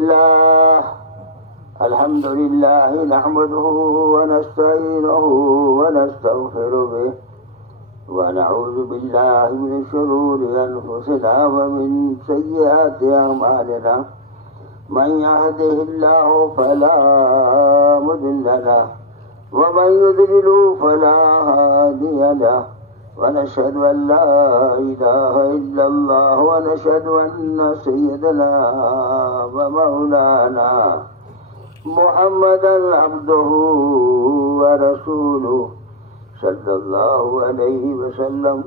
الله الحمد لله نحمده ونستعينه ونستغفر به ونعوذ بالله من شرور أنفسنا ومن سيئات أعمالنا من يهده الله فلا مضل له ومن يضلل فلا هادي له ونشهد أن لا إله إلا الله ونشهد أن سيدنا ومولانا محمدا عبده ورسوله صلى الله عليه وسلم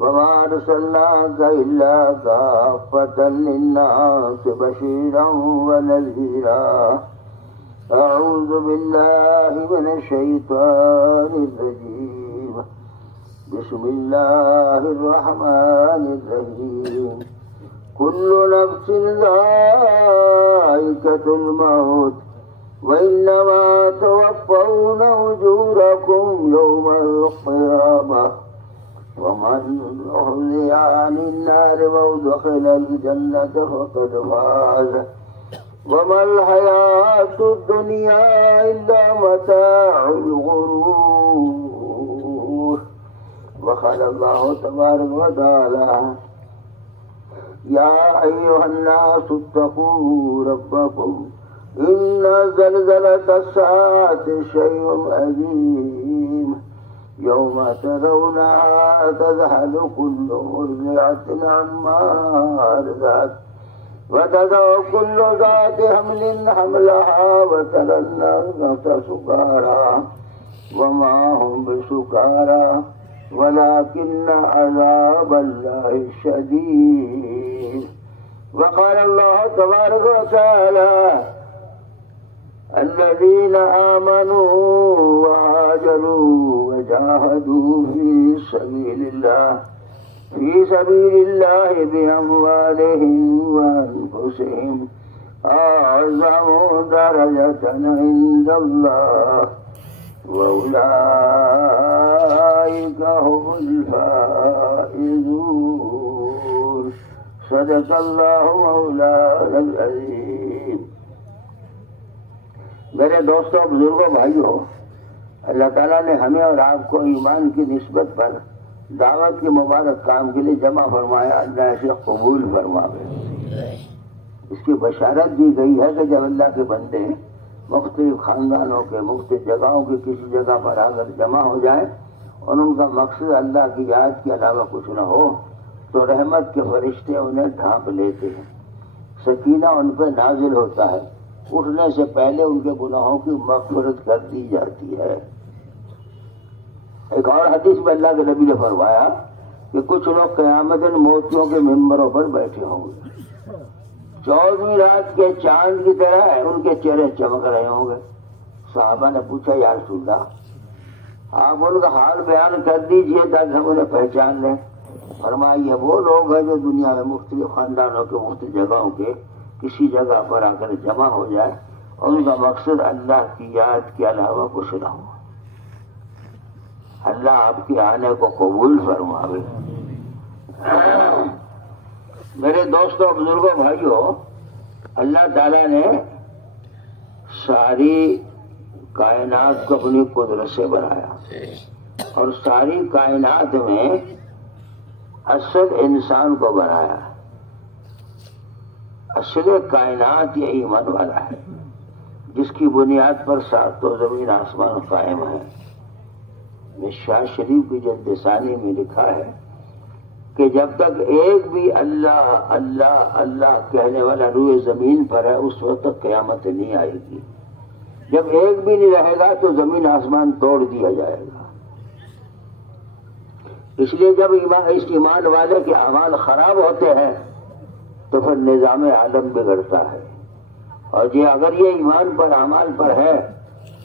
وما أرسلناك إلا كافة للناس بشيرا ونذيرا أعوذ بالله من الشيطان الرجيم بسم الله الرحمن الرحيم كل نفس ذائقة الموت وإنما توفون أجوركم يوم القيامة ومن أحيي عن النار وأدخل الجنة فقد فاز وما الحياة الدنيا إلا متاع الغرور وقال الله تبارك وتعالى يا أيها الناس اتقوا ربكم إن زلزلة الساعة شيء عظيم يوم ترونها تذهل كل مرضعة عما أرضعت وتضع كل ذات حمل حملها وترى الناس سكارى وما هم بسكارى ولكن عذاب الله شديد وقال الله تبارك وتعالى الذين آمنوا وهاجروا وجاهدوا في سبيل الله بأموالهم وأنفسهم أعظم درجة عند الله وأولئك هم الفائزون صدق الله مولانا العظيم. میرے دوستوں بزرگوں بھائیوں، اللہ تعالیٰ نے ہمیں اور آپ کو ایمان کی نسبت پر دعوت کے مبارک کام کے لیے جمع فرمایا، اللہ اسے قبول فرمائے۔ اس کی بشارت دی گئی ہے کہ جب اللہ کے بندے مختلف خاندانوں کے مختلف جگہوں کی کسی جگہ پر اگر جمع ہو جائیں اور ان کا مقصد اللہ کی یاد کے علاوہ کچھ نہ ہو تو رحمت کے فرشتے انہیں ڈھانپ لیتے ہیں، سکینہ ان پہ نازل ہوتا ہے، اٹھنے سے پہلے ان کے گناہوں کی مغفرت کر دی جاتی ہے۔ ایک اور حدیث میں اللہ کے نبی نے فرمایا کہ کچھ لوگ قیامت دن موتیوں کے ممبروں پر بیٹھے ہوں گے، 14ویں رات کے چاند کی طرح ان کے چہرے چمک رہے ہوں گے۔ صحابہ نے پوچھا یا رسول اللہ، آپ ان کا حال بیان کر دیجئے تاکہ ہم انہیں پہچان لیں۔ فرمایا یہ وہ لوگ ہیں جو دنیا میں مختلف خاندانوں کے مختلف جگہوں کے کسی جگہ پر آ کر جمع ہو جائے اور ان کا مقصد اللہ کی یاد کے علاوہ کچھ نہ ہو۔ اللہ آپ کے آنے کو قبول فرمائے۔ میرے دوستوں بزرگوں بھائیوں، اللہ تعالیٰ نے ساری کائنات کو اپنی قدرت سے بنایا اور ساری کائنات میں اصل انسان کو بنایا۔ اصل کائنات یہ ایمان والا ہے جس کی بنیاد پر ساتوں زمین آسمان قائم ہے۔ مشکوٰۃ شریف کی جلد ثانی میں لکھا ہے کہ جب تک ایک بھی اللہ اللہ اللہ کہنے والا روئے زمین پر ہے اس وقت تک قیامت نہیں آئے گی۔ جب ایک بھی نہیں رہے گا تو زمین آسمان توڑ دیا جائے گا۔ اس لیے جب اس ایمان والے کے اعمال خراب ہوتے ہیں تو پھر نظام عالم بگڑتا ہے، اور اگر یہ ایمان پر اعمال پر ہے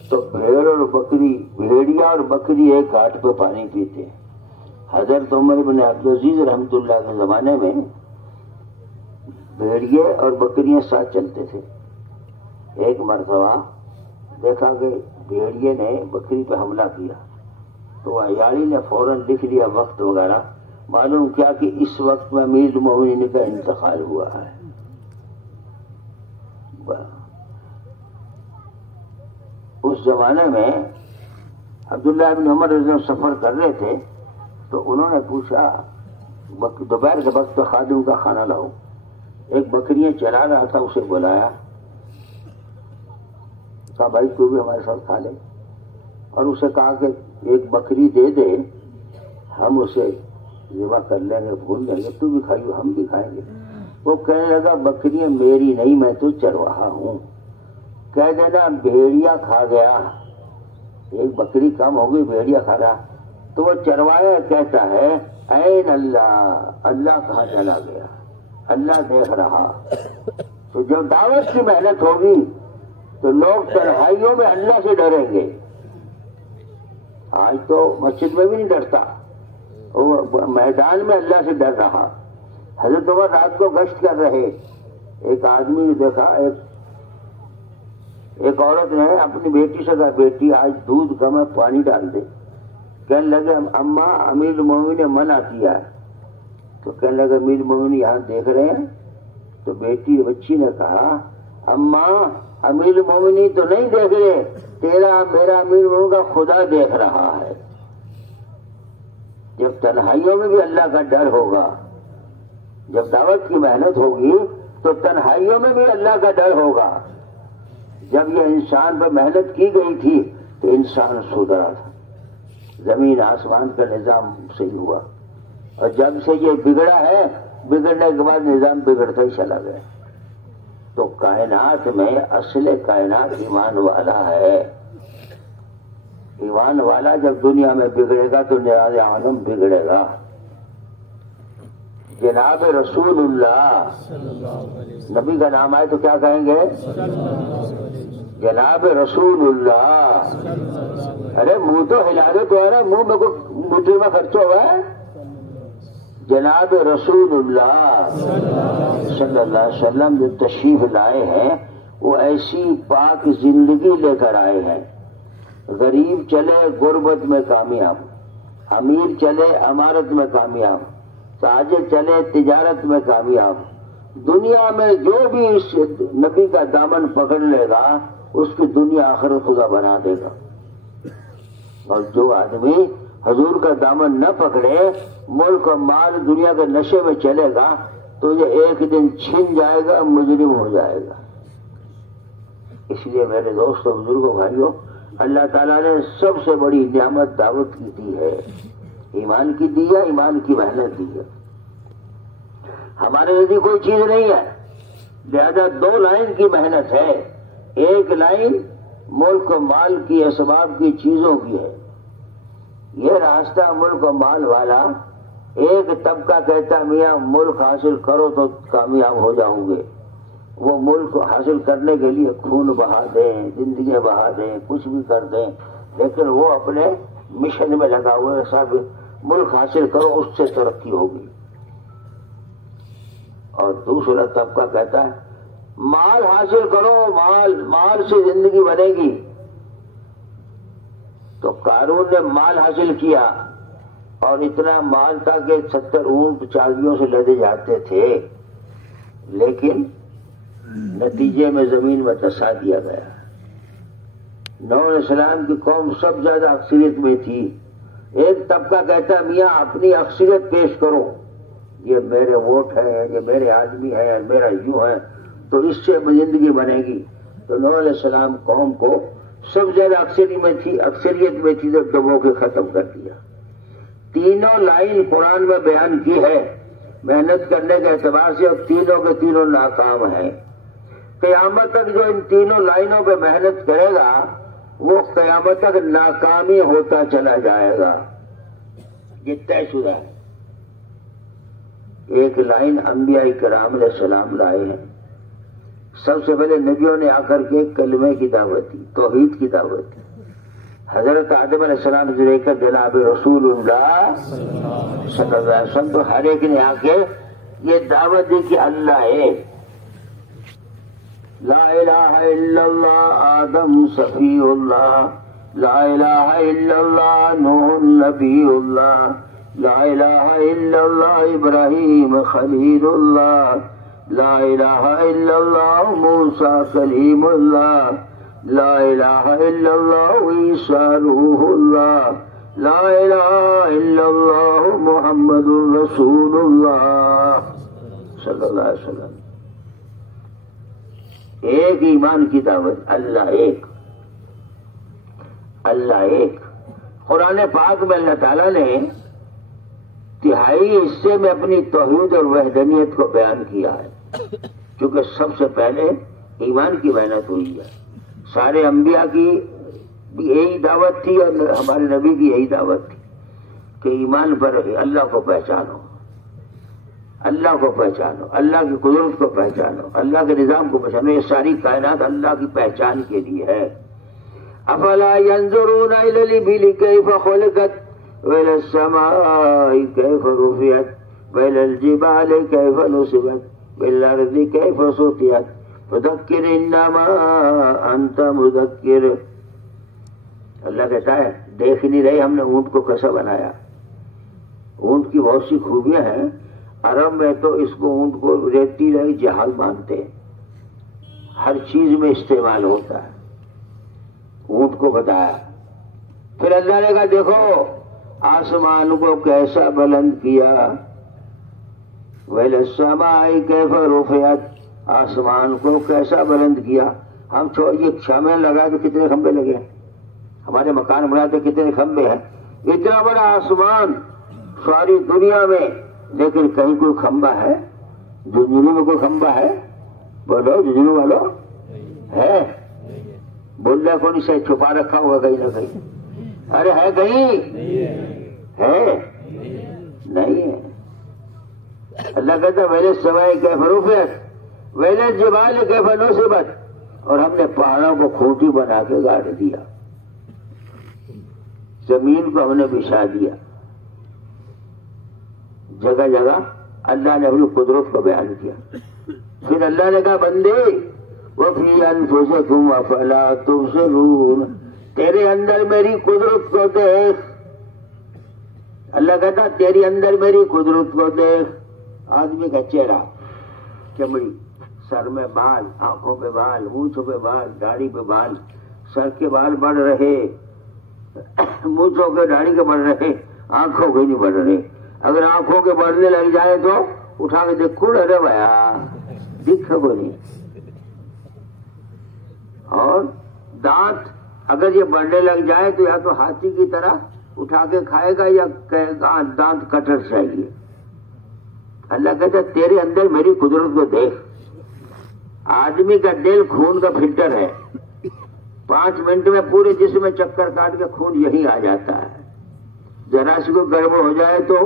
تو بھیڑیا اور بکری ایک گھاٹ پہ پانی پیتے ہیں۔ حضرت عمر بن عبدالعزیز رحمۃ اللہ کے زمانے میں بھیڑیے اور بکریاں ساتھ چلتے تھے۔ ایک مرتبہ دیکھا کہ بھیڑیے نے بکری پہ حملہ کیا تو عیالی نے فوراً لکھ دیا وقت وغیرہ، معلوم کیا کہ اس وقت میں امیر المومنین کا انتقال ہوا ہے۔ اس زمانے میں عبداللہ ابن عمر رضی اللہ عنہ سفر کر رہے تھے تو انہوں نے پوچھا، دوپہر کے وقت خادم کا کھانا لاؤ، ایک بکریاں چلا رہا تھا، اسے بلایا، کہا بھائی تو بھی ہمارے ساتھ کھا لے، اور اسے کہا کہ ایک بکری دے دے، ہم اسے ذبح کر لیں گے، بھون لیں گے، تو بھی کھائیو ہم بھی کھائیں گے۔ وہ کہنے لگا بکریاں میری نہیں، میں تو چرواہا ہوں، کہہ دینا بھیڑیا کھا گیا، ایک بکری کم ہو گئی، بھیڑیا کھا رہا، تو وہ چروایا کہتا ہے این اللہ، اللہ کہاں چلا گیا، اللہ دیکھ رہا۔ تو جب دعوت کی محنت ہوگی تو لوگ تنہائیوں میں اللہ سے ڈریں گے۔ آج تو مسجد میں بھی نہیں ڈرتا، وہ میدان میں اللہ سے ڈر رہا۔ حضرت عمر رات کو گشت کر رہے، ایک آدمی نے دیکھا، ایک عورت نے اپنی بیٹی سے کہا بیٹی آج دودھ کم ہے، پانی ڈال دے۔ کہنے لگے اماں امیر المومنین نے منع کیا ہے، تو کہنے لگے امیر المومنین یہاں دیکھ رہے ہیں؟ تو بیٹی بچی نے کہا اماں امیر المومنین تو نہیں دیکھ رہے، تیرا میرا امیر المومنین کا خدا دیکھ رہا ہے۔ جب تنہائیوں میں بھی اللہ کا ڈر ہوگا، جب دعوت کی محنت ہوگی تو تنہائیوں میں بھی اللہ کا ڈر ہوگا۔ جب یہ انسان پر محنت کی گئی تھی تو انسان سدھرا تھا، زمین آسمان کا نظام صحیح ہوا، اور جب سے یہ بگڑا ہے، بگڑنے کے بعد نظام بگڑتا ہی چلا گیا۔ تو کائنات میں اصل کائنات ایمان والا ہے۔ ایمان والا جب دنیا میں بگڑے گا تو نیاز عالم بگڑے گا۔ جناب رسول اللہ، نبی کا نام آئے تو کیا کہیں گے؟ جناب رسول اللہ۔ ارے منہ تو ہلا دے تو ہے نا، منہ میں کوئی مٹھی میں خرچ ہوا ہے؟ جناب رسول اللہ صلی اللہ علیہ وسلم جو تشریف لائے ہیں وہ ایسی پاک زندگی لے کر آئے ہیں۔ غریب چلے غربت میں کامیاب، امیر چلے امارت میں کامیاب، تاجر چلے تجارت میں کامیاب۔ دنیا میں جو بھی اس نبی کا دامن پکڑ لے گا اس کی دنیا آخرت خدا بنا دے گا، اور جو آدمی حضور کا دامن نہ پکڑے، ملک اور مال دنیا کے نشے میں چلے گا تو یہ ایک دن چھن جائے گا، مجرم ہو جائے گا۔ اس لیے میرے دوستوں بزرگوں بھائیوں، اللہ تعالیٰ نے سب سے بڑی نعمت دعوت کی دی ہے، ایمان کی دی ہے، ایمان کی محنت دی ہے۔ ہمارے نزدیک کوئی چیز نہیں ہے، لہذا دو لائن کی محنت ہے۔ ایک لائن ملک و مال کی، اسباب کی، چیزوں کی ہے، یہ راستہ ملک و مال والا۔ ایک طبقہ کہتا میاں ملک حاصل کرو تو کامیاب ہو جاؤں گے، وہ ملک حاصل کرنے کے لیے خون بہا دیں، زندگیاں بہا دیں، کچھ بھی کر دیں، لیکن وہ اپنے مشن میں لگا ہوئے سب ملک حاصل کرو اس سے ترقی ہوگی۔ اور دوسرا طبقہ کہتا ہے مال حاصل کرو، مال سے زندگی بنے گی۔ تو قارون نے مال حاصل کیا اور اتنا مال تھا کہ 70 اونٹ چاندیوں سے لدے جاتے تھے، لیکن نتیجے میں زمین میں دسا دیا گیا۔ نوح علیہ السلام کی قوم سب زیادہ اکثریت میں تھی۔ ایک طبقہ کہتا میاں اپنی اکثریت پیش کرو، یہ میرے ووٹ ہے، یہ میرے آدمی ہے، میرا یوں ہے، تو اس سے زندگی بنے گی۔ تو نوح علیہ السلام قوم کو سب زیادہ اکثریت میں تھی تو دبو کے ختم کر دیا۔ تینوں لائن قرآن میں بیان کی ہے محنت کرنے کے اعتبار سے، اور تینوں کے تینوں ناکام ہیں۔ قیامت تک جو ان تینوں لائنوں پہ محنت کرے گا وہ قیامت تک ناکامی ہوتا چلا جائے گا، یہ طے شدہ ہے۔ ایک لائن انبیاء کرام علیہ السلام لائے ہیں۔ سب سے پہلے نبیوں نے آ کر کے کلمے کی دعوت دی، توحید کی دعوت دی۔ حضرت آدم علیہ السلام سے لے کر جناب رسول اللہ صلی اللہ علیہ وسلم تو ہر ایک نے آ کے یہ دعوت دی کہ اللہ ہے، لا الہ الا اللہ آدم صفی اللہ، لا الہ الا اللہ نوح نبی اللہ، لا الہ الا اللہ ابراہیم خلیل اللہ، لا الہ الا اللہ موسیٰ کلیم اللہ، لا الہ الا اللہ عیسیٰ روح اللہ، لا الہ الا اللہ محمد رسول اللہ صلی اللہ علیہ وسلم۔ ایک ایمان کی دعوت، اللہ ایک، اللہ ایک۔ قرآن پاک میں اللہ تعالیٰ نے تہائی حصے میں اپنی توحید اور وحدانیت کو بیان کیا ہے، کیونکہ سب سے پہلے ایمان کی محنت ہوئی ہے۔ سارے انبیاء کی بھی یہی دعوت تھی اور ہمارے نبی کی یہی دعوت تھی کہ ایمان پر اللہ کو پہچانو، اللہ کو پہچانو، اللہ کی قدرت کو پہچانو، اللہ کے نظام کو پہچانو۔ یہ ساری کائنات اللہ کی پہچان کے لیے ہے۔ افلا ينظرون الى الابل كيف خلقت والى السماء كيف رفعت والى الجبال كيف نصبت والارض كيف سطحت فذكر انما انت مذکر۔ اللہ کہتا ہے دیکھ نہیں رہے ہم نے اونٹ کو کیسا بنایا۔ اونٹ کی بہت سی خوبیاں ہیں۔ عرب میں تو اس کو اونٹ کو ریتی رہی جہاز مانتے ہیں، ہر چیز میں استعمال ہوتا ہے۔ اونٹ کو بتایا، پھر اللہ نے کہا دیکھو آسمان کو کیسا بلند کیا، وَإِلَى السَّمَاءِ كَيْفَ رُفِعَتْ، آسمان کو کیسا بلند کیا۔ ہم یہ شامل لگائے تو کتنے کھمبے لگے، ہمارے مکان بنائے تو کتنے کھمبے ہیں، اتنا بڑا آسمان ساری دنیا میں، لیکن کہیں کوئی کھمبا ہے؟ جھنجھنوں میں کوئی کھمبا ہے؟ بولو جھنجھنوں والو ہے؟ بولنا کو نہیں، سے چھپا رکھا ہوگا کہیں نہ کہیں۔ ارے ہے کہیں؟ ہے نہیں ہے۔ اللہ کہتا ویلے سوائے کیف رفعت ویلے جبال کیف نصبت، اور ہم نے پہاڑوں کو کھوٹی بنا کے گاڑ دیا، زمین کو ہم نے بچھا دیا۔ جگہ جگہ اللہ نے اپنی قدرت کو بیان کیا۔ پھر اللہ نے کہا بندے وَفِي أَنفُسِكُمْ أَفَلَا تُبْصِرُونَ، تیرے اندر میری قدرت کو دیکھ۔ اللہ کہتا تیرے اندر میری قدرت کو دیکھ۔ آدمی کا چہرہ، چمڑی، سر میں بال، آنکھوں پہ بال، مونچھوں پہ بال، داڑھی پہ بال، سر کے بال بڑھ رہے، مونچھوں کے داڑھی کے بڑھ رہے، آنکھوں کے نہیں بڑھ رہے۔ اگر آنکھوں کے بڑھنے لگ جائے تو اٹھا کے دیکھ کڑ، ارے بھیا دکھ کو نہیں۔ اور دانت اگر یہ بڑھنے لگ جائے تو یا تو ہاتھی کی طرح اٹھا کے کھائے گا یا کہے گا دانت کٹر چاہیے۔ اللہ کہتا ہے تیرے اندر میری قدرت کو دیکھ۔ آدمی کا دل خون کا فلٹر ہے، 5 منٹ میں پورے جسم میں چکر کاٹ کے خون یہی آ جاتا ہے۔ ذرا سی کوئی گڑبڑ ہو جائے تو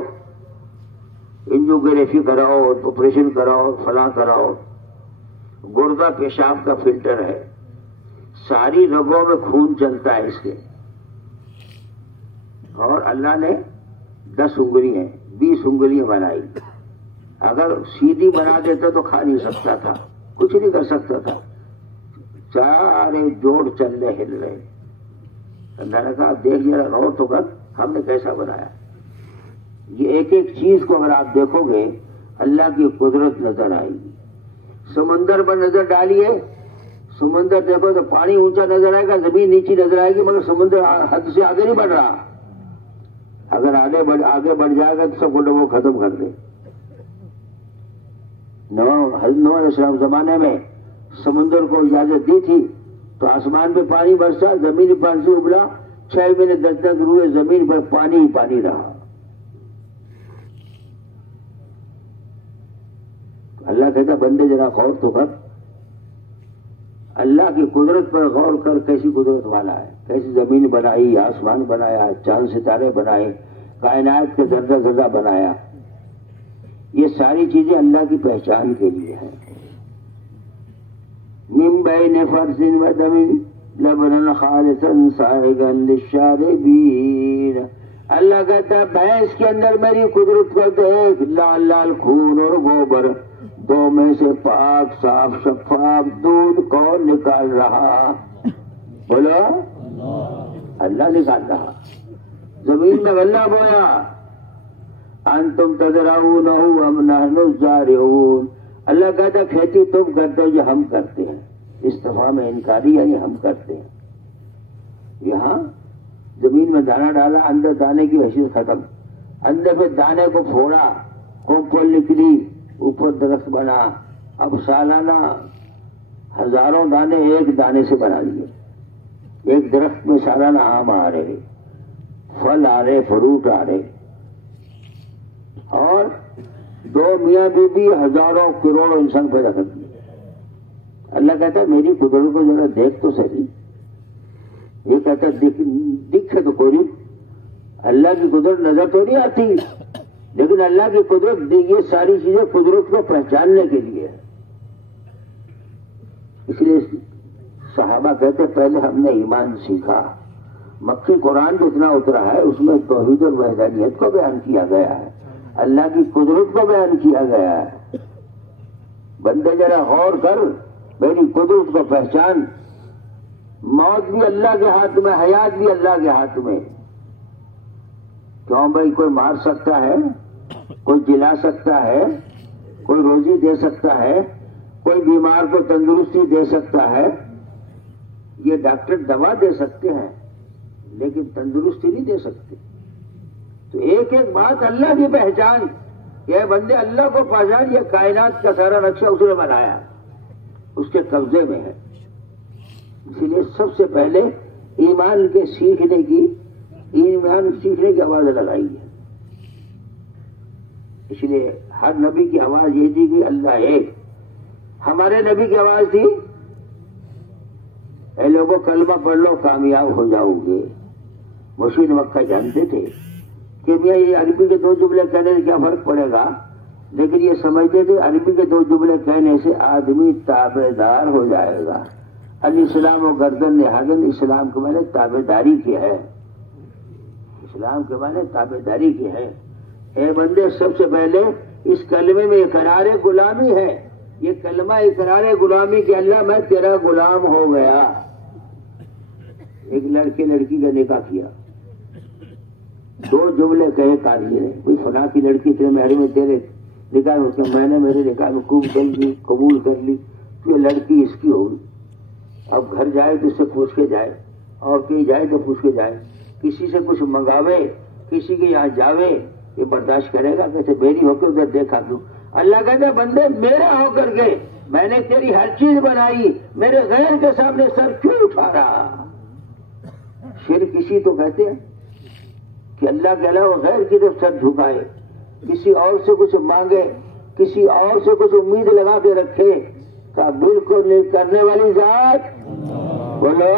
انجیوگرافی کراؤ، آپریشن کراؤ، فلاں کراؤ۔ گردہ پیشاب کا فلٹر ہے، ساری رگوں میں خون چلتا ہے اس کے۔ اور اللہ نے 10 انگلیاں 20 انگلیاں بنائی۔ اگر سیدھی بنا دیتا تو کھا نہیں سکتا تھا، کچھ نہیں کر سکتا تھا، سارے جوڑ چل رہے، ہل رہے۔ اللہ نے کہا دیکھ ذرا غور تو کر ہم نے کیسا بنایا۔ یہ ایک ایک چیز کو اگر آپ دیکھو گے اللہ کی قدرت نظر آئے گی۔ سمندر پر نظر ڈالیے، سمندر دیکھو تو پانی اونچا نظر آئے گا، زمین نیچی نظر آئے گی، مگر سمندر حد سے آگے نہیں بڑھ رہا۔ اگر آگے بڑھ جائے گا تو سب کو ڈبو ختم کر دے۔ حضرت نوح علیہ السلام زمانے میں سمندر کو اجازت دی تھی تو آسمان پہ پانی برسا، زمین پر سے ابلا، 6 مہینے 10 روئے زمین پر پانی ہی پانی رہا۔ اللہ کہتا بندے ذرا غور تو کر، اللہ کی قدرت پر غور کر، کیسی قدرت والا ہے، کیسی زمین بنائی، آسمان بنایا، چاند ستارے بنائے، کائنات کے ذرہ ذرہ بنایا۔ یہ ساری چیزیں اللہ کی پہچان کے لیے ہیں۔ من بین فرث و دم لبنا خالصا سائغا للشاربین، اللہ کہتا ہے بھینس کے اندر میری قدرت کو دیکھ، لال لال خون اور گوبر، دو میں سے پاک صاف شفاف دودھ کون نکال رہا؟ بولو اللہ نکال رہا۔ زمین میں غلہ بویا، انتم تزرعونہ ام نحن الزارعون، اللہ کہتا کھیتی تم کرتے ہو جو ہم کرتے ہیں، استفہام میں انکاری یعنی ہم کرتے ہیں. یہاں زمین میں دانا ڈالا، اندر دانے کی حیثیت ختم، اندر پہ دانے کو پھوڑا، کومپل نکلی، اوپر درخت بنا. اب سالانہ ہزاروں دانے ایک دانے سے بنا لیے. ایک درخت میں سالانہ آم آ رہے، پھل آ رہے، فروٹ آ رہے، اور دو میاں بیوی ہزاروں کروڑ انسان پیدا کر دیے. اللہ کہتا ہے میری قدرت کو ذرا دیکھ تو صحیح. یہ کہتا ہے دکھے تو کوئی، اللہ کی قدرت نظر تو نہیں آتی، لیکن اللہ کی قدرت یہ ساری چیزیں قدرت کو پہچاننے کے لیے ہے. اس لیے صحابہ کہتے پہلے ہم نے ایمان سیکھا. مکی قرآن جتنا اترا ہے اس میں توحید اور وحدانیت کو بیان کیا گیا ہے، اللہ کی قدرت کو بیان کیا گیا ہے. بندے ذرا غور کر، میری قدرت کو پہچان. موت بھی اللہ کے ہاتھ میں، حیات بھی اللہ کے ہاتھ میں. کیوں بھائی؟ کوئی مار سکتا ہے، کوئی جلا سکتا ہے، کوئی روزی دے سکتا ہے، کوئی بیمار کو تندرستی دے سکتا ہے. یہ ڈاکٹر دوا دے سکتے ہیں لیکن تندرستی نہیں دے سکتے. تو ایک ایک بات اللہ کی پہچان. یہ بندے اللہ کو پہچان. یہ کائنات کا سارا نقشہ اس نے بنایا، اس کے قبضے میں ہے. اسی لیے سب سے پہلے ایمان کے سیکھنے کی آواز لگائی ہے. اس لیے ہر نبی کی آواز یہ تھی کہ اللہ ایک. ہمارے نبی کی آواز تھی اے لوگوں کلمہ پڑھ لو کامیاب ہو جاؤ گے. مشرک مکہ جانتے تھے کہ میاں یہ عربی کے دو جملے کہنے سے کیا فرق پڑے گا، لیکن یہ سمجھتے تھے عربی کے دو جملے کہنے سے آدمی تابع دار ہو جائے گا. الاسلام و گردن نہادن، اسلام کے معنی تابع داری کی ہے. اسلام کے معنی تابع داری کی ہے. اے بندے سب سے پہلے اس کلمے میں اقرار غلامی ہے. یہ کلمہ اقرار غلامی کہ اللہ میں تیرا غلام ہو گیا. ایک لڑکے لڑکی کا نکاح کیا، دو جملے کہے قاضی نے، کوئی فلاں کی لڑکی تیرے مہر میں تیرے نکاح میں، میں نے میرے نکاح میں قبول کر لی، تو یہ لڑکی اس کی ہوگی. اب گھر جائے تو اس سے پوچھ کے جائے، اور کہیں جائے تو پوچھ کے جائے. کسی سے کچھ منگاوے، کسی کے یہاں جاوے، یہ برداشت کرے گا؟ کیسے میری ہو کے ادھر دیکھا دوں. اللہ کہتے ہیں بندے میرا ہو کر کے میں نے تیری ہر چیز بنائی، میرے غیر کے سامنے سر کیوں اٹھا رہا؟ شرک کسی تو کہتے ہیں کہ اللہ کے علاوہ غیر کی طرف سر جھکائے، کسی اور سے کچھ مانگے، کسی اور سے کچھ امید لگا کے رکھے. کا بالکل نہیں. کرنے والی ذات بولو،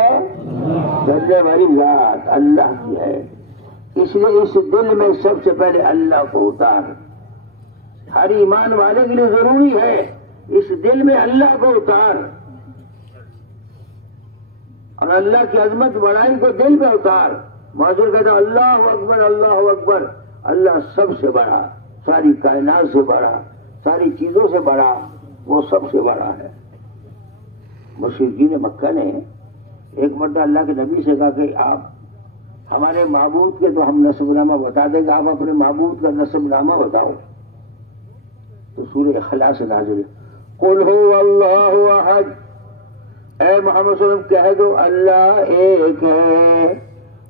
کرنے والی ذات اللہ کی ہے. اس لیے اس دل میں سب سے پہلے اللہ کو اتار. ہر ایمان والے کے لیے ضروری ہے اس دل میں اللہ کو اتار، اور اللہ کی عظمت بڑائی کو دل میں اتار. معذور کہتا ہے اللہ اکبر، اللہ اکبر. اللہ سب سے بڑا، ساری کائنات سے بڑا، ساری چیزوں سے بڑا، وہ سب سے بڑا ہے. مشرکین مکہ نے ایک مرتبہ اللہ کے نبی سے کہا کہ آپ ہمارے معبود کے تو ہم نسب نامہ بتا دیں گے، آپ اپنے معبود کا نسب نامہ بتاؤ. تو سورہ اخلاص نازل ہے، قل هو اللہ احد. اے محمد صلی اللہ علیہ وسلم کہہ دو اللہ ایک ہے.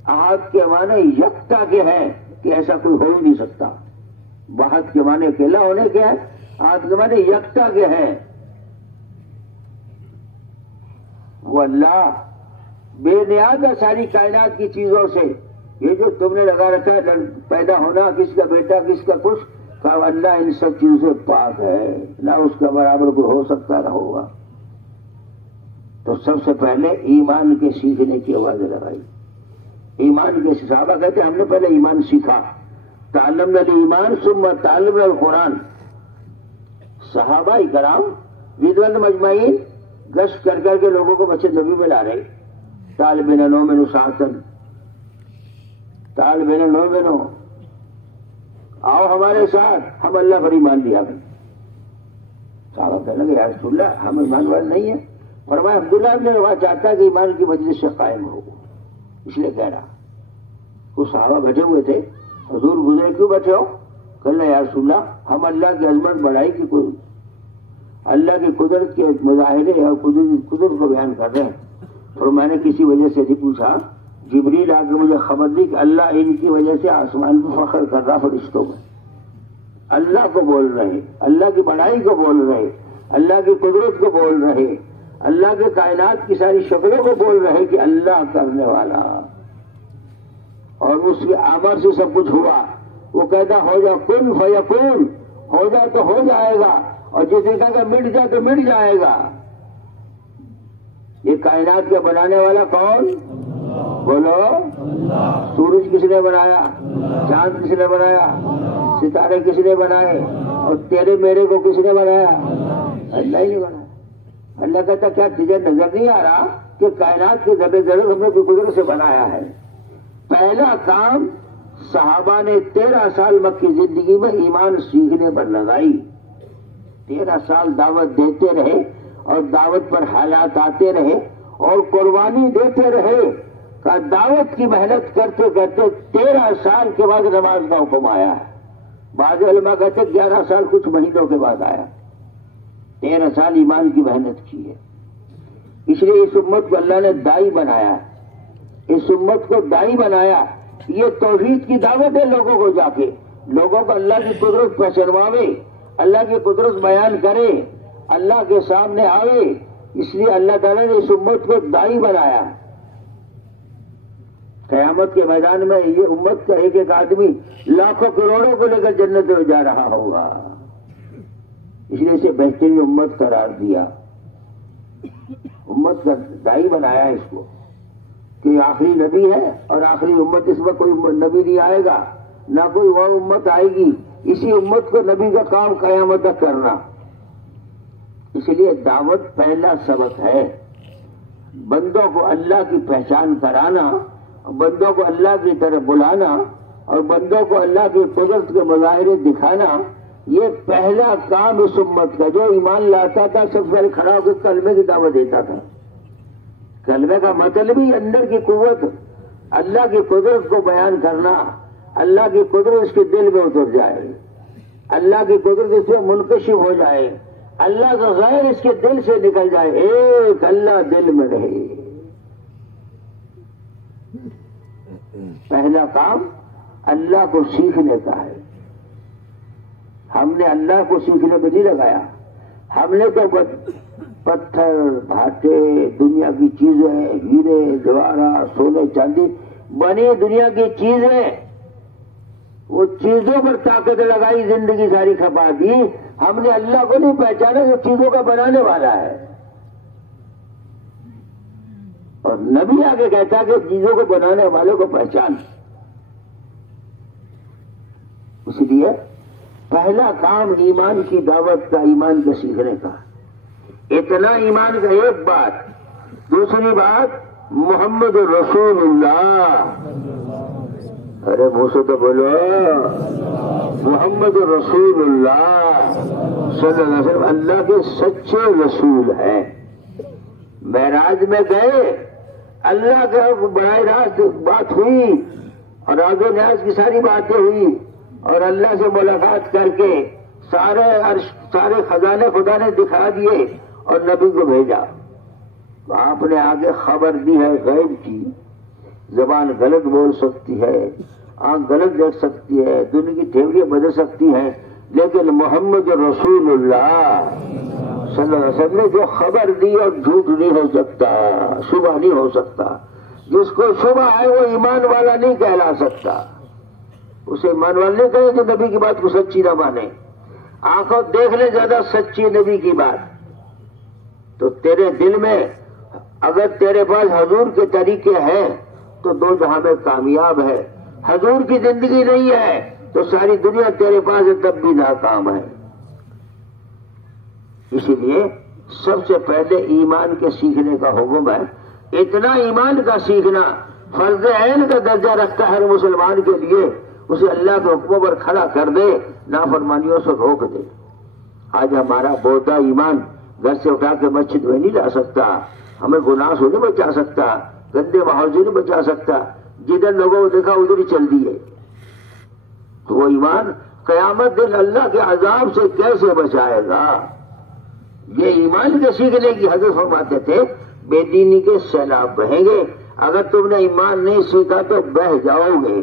احد کے معنی یکتا کے ہیں کہ ایسا کوئی ہو ہی نہیں سکتا. واحد کے معنی اکیلا ہونے کے ہیں، احد کے معنی یکتا کے ہیں. وہ اللہ بے نیاز ہے ساری کائنات کی چیزوں سے. یہ جو تم نے لگا رکھا ہے پیدا ہونا، کس کا بیٹا کس کا کچھ، کہا اللہ ان سب چیزوں سے پاک ہے، نہ اس کا برابر کوئی ہو سکتا نہ ہوگا. تو سب سے پہلے ایمان کے سیکھنے کی آوازیں لگائی. ایمان کے صحابہ کہتے ہیں ہم نے پہلے ایمان سیکھا. تعلمنا الایمان ثم تعلمنا القرآن. صحابہ کرام رضوان مجمعین گشت کر کر کے لوگوں کو مسجد نبی میں لا رہے. طالبین نؤمن ساعتن، طالبین نؤمن آؤ ہمارے ساتھ، ہم اللہ پر ایمان لیا. صحابہ کہنے لگے یا رسول اللہ ہم ایمان والے نہیں ہیں. فرمایا عبداللہ ابن رواحہ چاہتا ہے کہ ایمان کی مجلس سے قائم ہو، اس لیے کہہ رہا. وہ صحابہ بیٹھے ہوئے تھے، حضور گزرے کیوں بیٹھے ہو؟ کہنے لگے یا رسول اللہ ہم اللہ کی عظمت بڑھائی کی کوئی اللہ کی قدرت کے مظاہرے اور قدرت کو بیان کر رہے ہیں. اور میں نے کسی وجہ سے نہیں پوچھا، جبریل آ کے مجھے خبر دی کہ اللہ ان کی وجہ سے آسمان کو فخر کر رہا فرشتوں میں. اللہ کو بول رہے، اللہ کی بڑائی کو بول رہے، اللہ کی قدرت کو بول رہے، اللہ کے کائنات کی ساری شکلوں کو بول رہے کہ اللہ کرنے والا، اور اس کے امر سے سب کچھ ہوا. وہ کہتا ہو جا کن فیکون، ہو جا تو ہو جائے گا، اور جسے کہا مٹ جا تو مٹ جائے گا. یہ کائنات کے بنانے والا کون؟ بولو. سورج کس نے بنایا؟ چاند کس نے بنایا؟ ستارے کس نے بنائے؟ اور تیرے میرے کو کس نے بنایا؟ اللہ ہی نے بنایا. اللہ کہتا کیا تجھے نظر نہیں آ رہا کہ کائنات کے ذرے ذرے ہم نے قدرت سے بنایا ہے؟ پہلا کام صحابہ نے 13 سال مکی زندگی میں ایمان سیکھنے پر لگائی. 13 سال دعوت دیتے رہے اور دعوت پر حالات آتے رہے اور قربانی دیتے رہے. کہ دعوت کی محنت کرتے کرتے 13 سال کے بعد نماز کا حکم آیا ہے. بعض علماء کہتے 11 سال کچھ مہینوں کے بعد آیا. 13 سال ایمان کی محنت کی ہے. اس لیے اس امت کو اللہ نے دائی بنایا. اس امت کو دائی بنایا. یہ توحید کی دعوت ہے لوگوں کو، جا کے لوگوں کو اللہ کی قدرت پہچانواوے، اللہ کی قدرت بیان کرے، اللہ کے سامنے آوے. اس لیے اللہ تعالیٰ نے اس امت کو دائی بنایا. قیامت کے میدان میں یہ امت کا ایک ایک آدمی لاکھوں کروڑوں کو لے کر جنت میں جا رہا ہوگا. اس لیے اسے بہترین امت قرار دیا، امت کا دائی بنایا اس کو کہ آخری نبی ہے اور آخری امت، اس میں کوئی نبی نہیں آئے گا، نہ کوئی وہ امت آئے گی. اسی امت کو نبی کا کام قیامت تک کرنا. اس لیے دعوت پہلا سبق ہے. بندوں کو اللہ کی پہچان کرانا، بندوں کو اللہ کی طرف بلانا اور بندوں کو اللہ کی قدرت کے مظاہرے دکھانا، یہ پہلا کام اس امت کا. جو ایمان لاتا تھا سب سے پہلے کھڑا ہو کے کلمے کی دعوت دیتا تھا. کلمے کا مطلب ہی اندر کی قوت، اللہ کی قدرت کو بیان کرنا. اللہ کی قدرت اس کے دل میں اتر جائے، اللہ کی قدرت اس میں منکشف ہو جائے، اللہ کا غیر اس کے دل سے نکل جائے، ایک اللہ دل میں رہے. پہلا کام اللہ کو سیکھنے کا ہے. ہم نے اللہ کو سیکھنے میں نہیں لگایا. ہم نے تو پتھر بھاٹے، دنیا کی چیزیں، ہیرے جواہرات، سونے چاندی، بنی دنیا کی چیزیں، وہ چیزوں پر طاقت لگائی، زندگی ساری کھپا دی. ہم نے اللہ کو نہیں پہچانا جو چیزوں کا بنانے والا ہے. اور نبی آگے کہتا کہ چیزوں کو بنانے والوں کو پہچان. اس لیے پہلا کام ایمان کی دعوت کا، ایمان کے سیکھنے کا. اتنا ایمان کا ایک بات. دوسری بات محمد رسول اللہ. ارے منہ سے تو بولو، محمد رسول اللہ صلی اللہ علیہ وسلم اللہ کے سچے رسول ہیں. معراج میں گئے، اللہ کا براہ راست بات ہوئی اور راز و نیاز کی ساری باتیں ہوئی اور اللہ سے ملاقات کر کے سارے خزانے خدا نے دکھا دیے اور نبی کو بھیجا. تو آپ نے آگے خبر دی ہے غیب کی. زبان غلط بول سکتی ہے، آنکھ غلط دیکھ سکتی ہے، دنیا کی تھیوریاں بدل سکتی ہیں، لیکن محمد رسول اللہ صلی اللہ علیہ وسلم نے جو خبر دی اور جھوٹ نہیں ہو سکتا، شبہ نہیں ہو سکتا. جس کو شبہ ہے وہ ایمان والا نہیں کہلا سکتا. اسے ایمان والا نہیں کہے کہ نبی کی بات کو سچی نہ مانے. آنکھوں دیکھ لے زیادہ سچی نبی کی بات. تو تیرے دل میں اگر تیرے پاس حضور کے طریقے ہیں تو دو جہاں میں کامیاب ہے. حضور کی زندگی نہیں ہے تو ساری دنیا تیرے پاس ہے تب بھی ناکام ہے. اسی لیے سب سے پہلے ایمان کے سیکھنے کا حکم ہے. اتنا ایمان کا سیکھنا فرض عین کا درجہ رکھتا ہے ہر مسلمان کے لیے. اسے اللہ کے حکموں پر کھڑا کر دے، نافرمانیوں سے روک دے. آج ہمارا بودا ایمان گھر سے اٹھا کے مسجد میں نہیں لا سکتا، ہمیں گناہ سے نہیں بچا سکتا، گندے ماحول سے نہیں بچا سکتا. جدھر لوگوں کو دیکھا ادھر ہی چل دیے. تو وہ ایمان قیامت دن اللہ کے عذاب سے کیسے بچائے گا؟ یہ ایمان کے سیکھنے کی حضرت فرماتے تھے بے دینی کے سیلاب بہیں گے، اگر تم نے ایمان نہیں سیکھا تو بہ جاؤ گے۔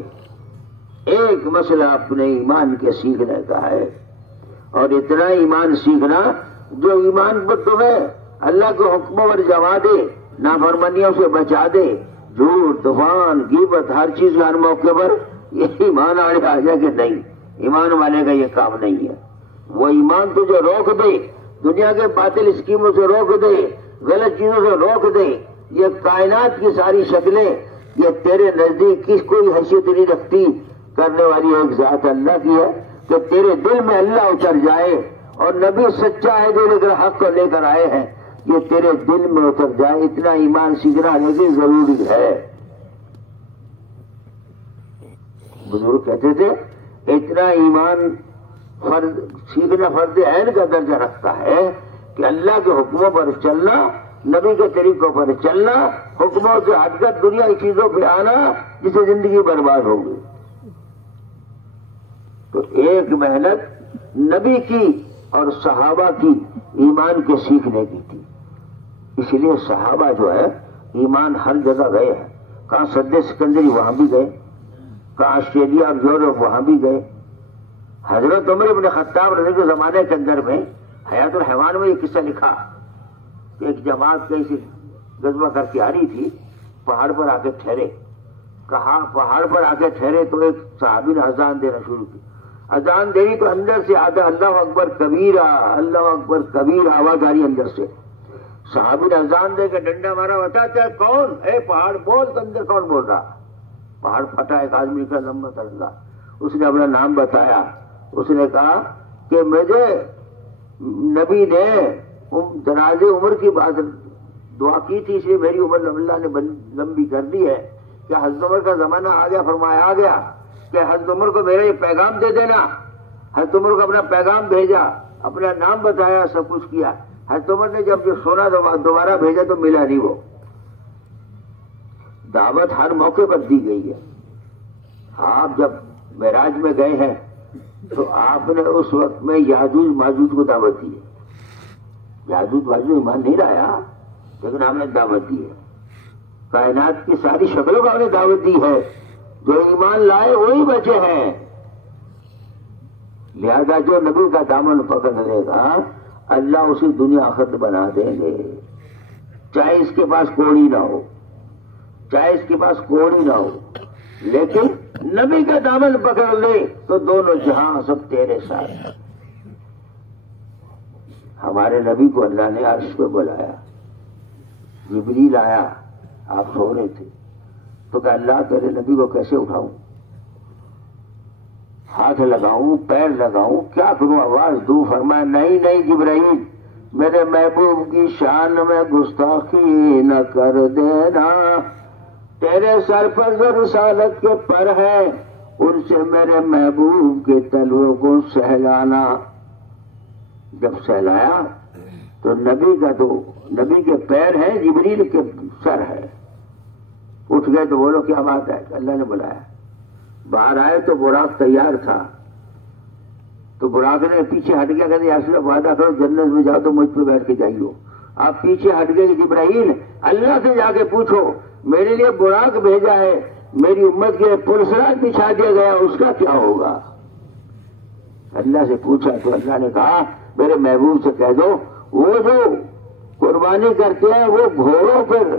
ایک مسئلہ اپنے ایمان کے سیکھنے کا ہے، اور اتنا ایمان سیکھنا جو ایمان پر تمہیں اللہ کے حکموں پر جما دے، نافرمانیوں سے بچا دے، جھوٹ طوفان غیبت ہر چیز ہر موقع پر یہ ایمان والے آ جائے کہ نہیں، ایمان والے کا یہ کام نہیں ہے۔ وہ ایمان تجھے روک دے، دنیا کے باطل اسکیموں سے روک دے، غلط چیزوں سے روک دے۔ یہ کائنات کی ساری شکلیں یہ تیرے نزدیک کس کوئی حیثیت نہیں رکھتی، کرنے والی ایک ذات اللہ کی ہے کہ تیرے دل میں اللہ اتر جائے، اور نبی سچا ہے جو لے کر حق کو لے کر آئے ہیں، یہ تیرے دل میں اتر جائے، اتنا ایمان سیکھنا لیکن ضروری ہے۔ بزرگ کہتے تھے اتنا ایمان سیکھنا فرض عین کا درجہ رکھتا ہے کہ اللہ کے حکموں پر چلنا، نبی کے طریقوں پر چلنا، حکموں سے ہٹ کر دنیا کی چیزوں پہ آنا جس سے زندگی برباد ہوگی۔ تو ایک محنت نبی کی اور صحابہ کی ایمان کے سیکھنے کی تھی، اس لیے صحابہ جو ہے ایمان ہر جگہ گئے ہیں، کہاں سد سکندری وہاں بھی گئے، کہاں آسٹریلیا اور یورپ وہاں بھی گئے۔ حضرت عمر بن خطاب رضی اللہ کے زمانے کے اندر میں حیات الحیوان میں یہ قصہ لکھا کہ ایک جماعت کہیں سے غزوہ کر کے آ رہی تھی، پہاڑ پر آ کے ٹھہرے، کہا پہاڑ پر آ کے ٹھہرے تو ایک صحابی نے اذان دینا شروع کی، اذان دے رہی تو اندر سے آدھا اللہ اکبر کبیرہ، اللہ اکبر کبیرہ آواز آ رہی اندر سے۔ صحابی نے اذان دے کے ڈنڈا مارا، بتاتا ہے کون ہے پہاڑ بول، تو اندر کون بول رہا؟ پہاڑ پھٹا، ایک آدمی کا لمبا ترلا، اس نے اپنا نام بتایا، اس نے کہا کہ مجھے نبی نے دراز عمر کی بات دعا کی تھی، اس لیے میری عمر اللہ نے لمبی کر دی ہے، کہ حضرت عمر کا زمانہ آ گیا، فرمایا آ گیا کہ حضرت عمر کو میرا یہ پیغام دے دینا۔ حضرت عمر کو اپنا پیغام بھیجا، اپنا نام بتایا، سب کچھ کیا۔ حضرت عمر نے جب جو سونا دوبارہ بھیجا تو ملا نہیں وہ۔ دعوت ہر موقع پر دی گئی ہے۔ آپ جب معراج میں گئے ہیں تو آپ نے اس وقت میں یاجوج ماجوج کو دعوت دی ہے۔ یاجوج ماجوج ایمان نہیں لایا، لیکن آپ نے دعوت دی ہے۔ کائنات کی ساری شکلوں کا ہم نے دعوت دی ہے، جو ایمان لائے وہی بچے ہیں۔ لہذا جو نبی کا دامن پکڑ لے گا اللہ اسی دنیا آخرت بنا دیں گے، چاہے اس کے پاس کوڑی نہ ہو، چاہے اس کے پاس کوڑی نہ ہو، لیکن نبی کا دامن پکڑ لے تو دونوں جہاں سب تیرے ساتھ ہیں۔ ہمارے نبی کو اللہ نے عرش پہ بلایا، جبریل آیا، آپ سو رہے تھے تو کہ اللہ تیرے نبی کو کیسے اٹھاؤں، ہاتھ لگاؤں، پیر لگاؤں، کیا کروں، آواز دوں؟ فرمایا نہیں نہیں جبرائیل، میرے محبوب کی شان میں گستاخی نہ کر دینا، تیرے سر پر جو رسالت کے پر ہیں ان سے میرے محبوب کے تلووں کو سہلانا۔ جب سہلایا تو نبی کے پیر ہیں، جبریل کے سر ہے۔ اٹھ گئے تو بولو کیا بات ہے، اللہ نے بلایا۔ باہر آئے تو براق تیار تھا، تو براق نے پیچھے ہٹ گیا، کہتے یا وعدہ کرو جنت میں جاؤ تو مجھ پہ بیٹھ کے جائیو۔ آپ پیچھے ہٹ گئے کہ جبرائیل اللہ سے جا کے پوچھو، میرے لیے براق بھیجا ہے، میری امت کے پرسرات بچھا دیا گیا، اس کا کیا ہوگا؟ اللہ سے پوچھا تو اللہ نے کہا میرے محبوب سے کہہ دو وہ جو قربانی کرتے ہیں وہ گھوڑوں پر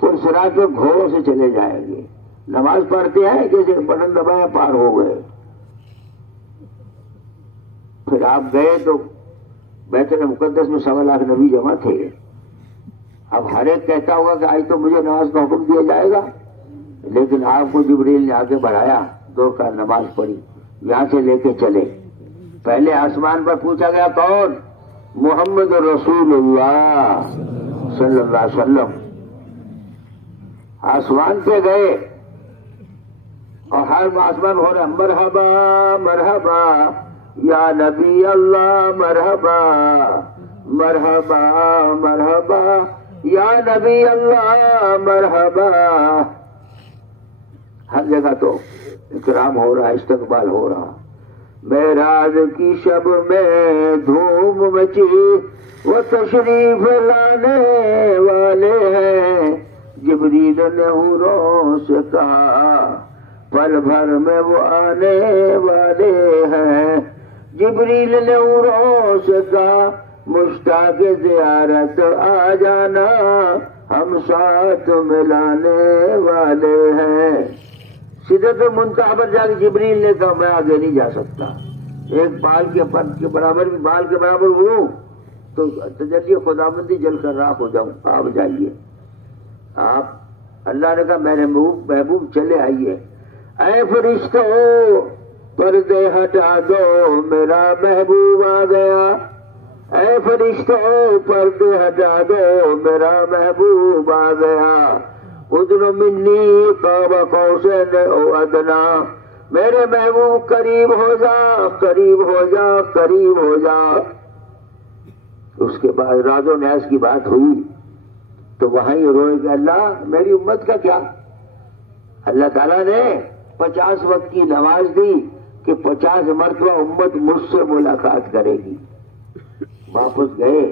پرسرات کے گھوڑوں سے چلے جائیں گے، نماز پڑھتے ہیں جیسے بٹن دبایا پار ہو گئے۔ پھر آپ گئے تو بیت المقدس میں 1.25 لاکھ نبی جمع تھے۔ اب ہر ایک کہتا ہوگا کہ آج تو مجھے نماز کا حکم دیا جائے گا، لیکن آپ کو جبریل نے آگے بڑھایا، 2 رکعت نماز پڑھی، یہاں سے لے کے چلے۔ پہلے آسمان پر پوچھا گیا کون؟ محمد رسول اللہ صلی اللہ علیہ وسلم۔ آسمان پہ گئے اور ہر آسمان ہو رہا مرحبا مرحبا یا نبی اللہ، مرحبا مرحبا مرحبا یا نبی اللہ، مرحبا۔ ہر جگہ تو اکرام ہو رہا، استقبال ہو رہا۔ معراج کی شب میں دھوم مچی، وہ تشریف لانے والے ہیں، جبریل نے حوروں سے کہا پل بھر میں وہ آنے والے ہیں، جبریل نے حوروں سے کہا مشتاق زیارت آ جانا، ہم ساتھ ملانے والے ہیں۔ سدرۃ المنتہا پر جا کے جبریل نے کہا میں آگے نہیں جا سکتا، ایک بال کے پر کے برابر بھی بال کے برابر ہوں تو تجلی خداوندی جل کر راکھ ہو جاؤں، آپ جائیے۔ آپ اللہ نے کہا میرے محبوب چلے آئیے، اے فرشتو پردے ہٹا دو میرا محبوب آ گیا، اے فرشتو پردے ہٹا دو میرا محبوب آ گیا، ادن منی قاب قوسین او ادنا، میرے محبوب قریب ہو جا قریب ہو جا قریب ہو جا۔ اس کے بعد راز و نیاز کی بات ہوئی تو وہاں یہ روئے کہ اللہ میری امت کا کیا؟ اللہ تعالیٰ نے 50 وقت کی نماز دی کہ 50 مرتبہ امت مجھ سے ملاقات کرے گی۔ واپس گئے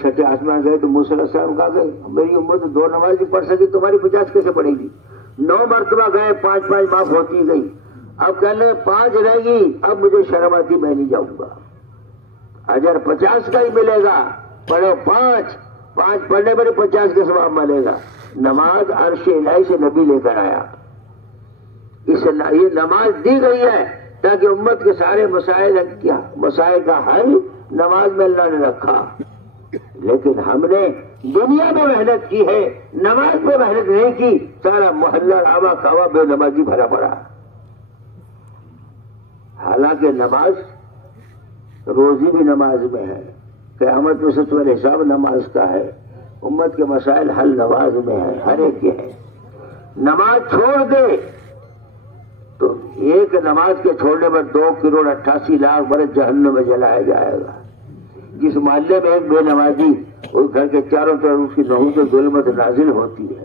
چھٹے آسمان گئے تو موسیٰ علیہ السلام کہا کہ میری امت 2 نماز بھی پڑھ سکی، تمہاری 50 کیسے پڑھے گی؟ 9 مرتبہ گئے، 5 معاف ہوتی گئی، اب کہنے 5 رہ گی، اب مجھے شرم آتی میں نہیں جاؤں گا، اجر 50 کا ہی ملے گا، پڑھو 5 پڑھنے پر 50 کا ثواب ملے گا۔ نماز عرش الہی سے نبی لے کر آیا، یہ نماز دی گئی ہے تاکہ امت کے سارے مسائل کا حل نماز میں اللہ نے رکھا۔ لیکن ہم نے دنیا میں محنت کی ہے، نماز پہ محنت نہیں کی، سارا محلہ آوا کعوا بے نمازی بھرا پڑا۔ حالانکہ نماز روزی بھی نماز میں ہے، قیامت میں سب سے پہلے حساب نماز کا ہے، امت کے مسائل حل نماز میں ہے، ہر ایک کے ہے۔ نماز چھوڑ دے تو ایک نماز کے چھوڑنے پر 2,88,00,000 برس جہنم میں جلایا جائے گا۔ جس محلے میں ایک بے نمازی اس گھر کے چاروں طرف اس کی نحوست و ظلمت نازل ہوتی ہے۔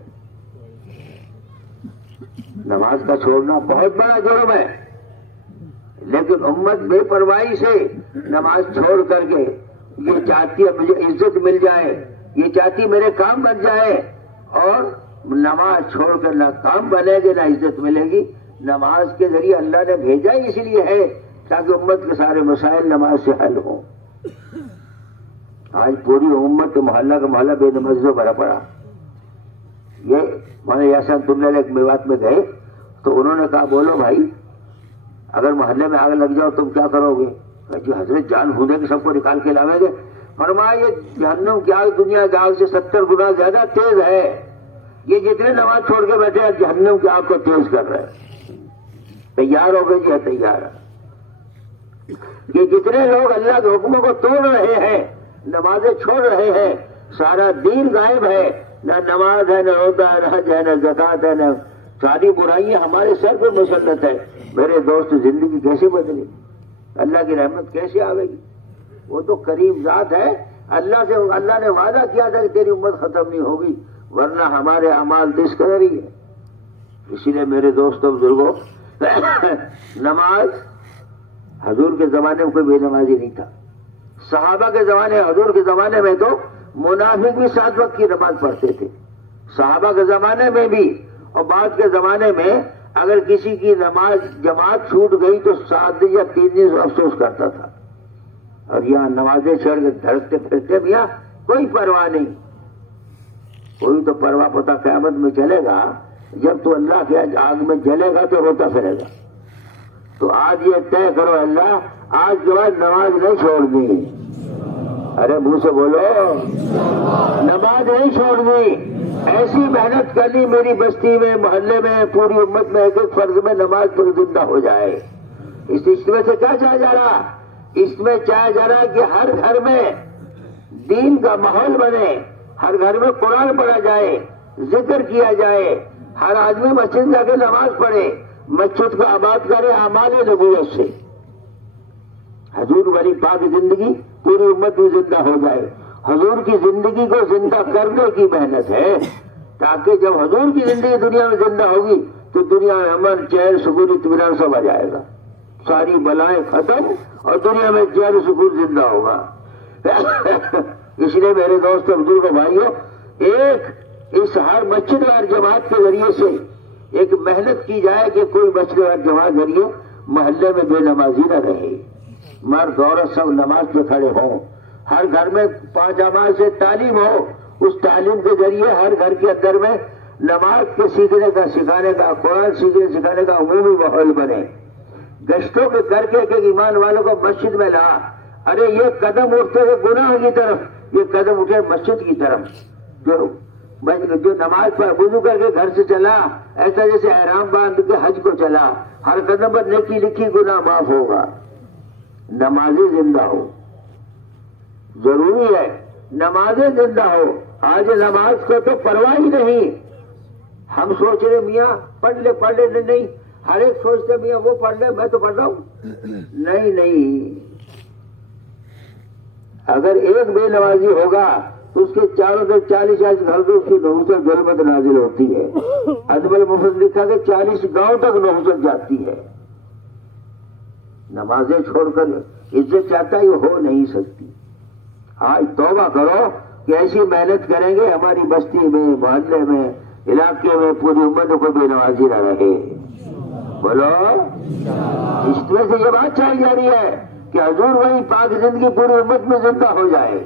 نماز کا چھوڑنا بہت بڑا جرم ہے، لیکن امت بے پرواہی سے نماز چھوڑ کر کے یہ چاہتی ہے مجھے عزت مل جائے، یہ چاہتی میرے کام بن جائے، اور نماز چھوڑ کر نہ کام بنے گی نہ عزت ملے گی۔ نماز کے ذریعے اللہ نے بھیجا ہی اس لیے ہے تاکہ امت کے سارے مسائل نماز سے حل ہوں۔ آج پوری امت محلہ کا محلہ بے نمازیوں بھرا پڑا۔ یہ مولانا یاسین تمنے ایک میوات میں گئے تو انہوں نے کہا بولو بھائی اگر محلے میں آگ لگ جاؤ تم کیا کرو گے؟ جو حضرت جان ہونے کے سب کو نکال کے لاویں گے۔ فرمایا یہ جہنم کی آگ دنیا کی آگ سے 70 گنا زیادہ تیز ہے، یہ جتنے نماز چھوڑ کے بیٹھے ہیں جہنم کی آگ کو تیز کر رہے ہیں۔ تیار ہو گئے جی؟ تیار ہے کہ جتنے لوگ اللہ کے حکموں کو توڑ رہے ہیں، نمازیں چھوڑ رہے ہیں، سارا دین غائب ہے، نہ نماز ہے، نہ روزہ ہے، نہ حج ہے، نہ زکات ہے، نہ ساری برائیاں ہمارے سر پہ مسلط ہے۔ میرے دوست زندگی کیسے بدلی؟ اللہ کی رحمت کیسے آئے گی؟ وہ تو کریم ذات ہے، اللہ نے وعدہ کیا تھا کہ تیری امت ختم نہیں ہوگی، ورنہ ہمارے اعمال دس قدر ہی ہے۔ اسی لیے میرے دوستوں بزرگوں، نماز حضور کے زمانے میں کوئی بے نمازی نہیں تھا۔ صحابہ کے زمانے، حضور کے زمانے میں تو منافق بھی 7 وقت کی نماز پڑھتے تھے، صحابہ کے زمانے میں بھی، اور بعد کے زمانے میں اگر کسی کی نماز جماعت چھوٹ گئی تو 7 دن یا 3 دن افسوس کرتا تھا۔ اور یہاں نمازیں چھڑ کے دھڑکتے پھرتے بھی کوئی پرواہ نہیں۔ کوئی تو پرواہ پتا قیامت میں چلے گا جب تو اللہ کے آگ میں جلے گا تو روتا پھرے گا۔ تو آج یہ طے کرو اللہ آج کے بعد نماز نہیں چھوڑنی۔ ارے منہ سے بولو، نماز نہیں چھوڑنی۔ ایسی محنت کرنی میری بستی میں، محلے میں، پوری امت میں ایک ایک فرض میں نماز پر زندہ ہو جائے۔ اس اجتماع سے کیا چاہا جا رہا؟ اس میں چاہا جا رہا کہ ہر گھر میں دین کا ماحول بنے، ہر گھر میں قرآن پڑھا جائے، ذکر کیا جائے، ہر آدمی مسجد جا کے نماز پڑھے، مسجد کو آباد کرے اعمال نبوت سے۔ حضور والی پاک زندگی پوری امت میں زندہ ہو جائے۔ حضور کی زندگی کو زندہ کرنے کی محنت ہے، تاکہ جب حضور کی زندگی دنیا میں زندہ ہوگی تو دنیا میں امن، چین، سکون، اطمینان سب آ جائے گا۔ ساری بلائیں ختم اور دنیا میں چین سکون زندہ ہوگا۔ اس لیے میرے دوست بزرگ بھائیوں، ایک اس ہر مسجد اور جماعت کے ذریعے سے ایک محنت کی جائے کہ کوئی مسجد اور جماعت ذریعے محلے میں بے نمازی نہ رہے، مرد عورت سب نماز پہ کھڑے ہوں، ہر گھر میں 5 جماعت سے تعلیم ہو، اس تعلیم کے ذریعے ہر گھر کے اندر میں نماز کے سیکھنے کا، سکھانے کا، قرآن سیکھنے سکھانے کا عمومی ماحول بنے۔ گشتوں کے کر کے کہ ایمان والوں کو مسجد میں لا، ارے یہ قدم اٹھتے تھے گناہ کی طرف، یہ قدم اٹھے مسجد کی طرف۔ جو نماز پر وضو کر کے گھر سے چلا، ایسا جیسے احرام باندھ کے حج کو چلا، ہر قدم پر نیکی لکھی، گناہ معاف ہوگا۔ نمازیں زندہ ہو، ضروری ہے نمازیں زندہ ہو۔ آج نماز کو تو پرواہ ہی نہیں، ہم سوچ رہے میاں پڑھ لے نہیں، ہر ایک سوچتے میاں وہ پڑھ لے میں تو پڑھ رہا ہوں۔ نہیں، اگر ایک بے نمازی ہوگا تو اس کے چاروں طرف 40 گھر میں اس کی نحوست ظلمت نازل ہوتی ہے۔ ادب المفرد لکھا کہ 40 گاؤں تک نحوست جاتی ہے۔ نمازیں چھوڑ کر عزت چاہتا یہ ہو نہیں سکتی۔ آج توبہ کرو کہ ایسی محنت کریں گے ہماری بستی میں، محلے میں، علاقے میں پوری امت کو بے نمازی نہ رہے۔ بولو، اس میں سے یہ بات چاہی جا رہی ہے کہ حضور وہی پاک زندگی پوری امت میں زندہ ہو جائے۔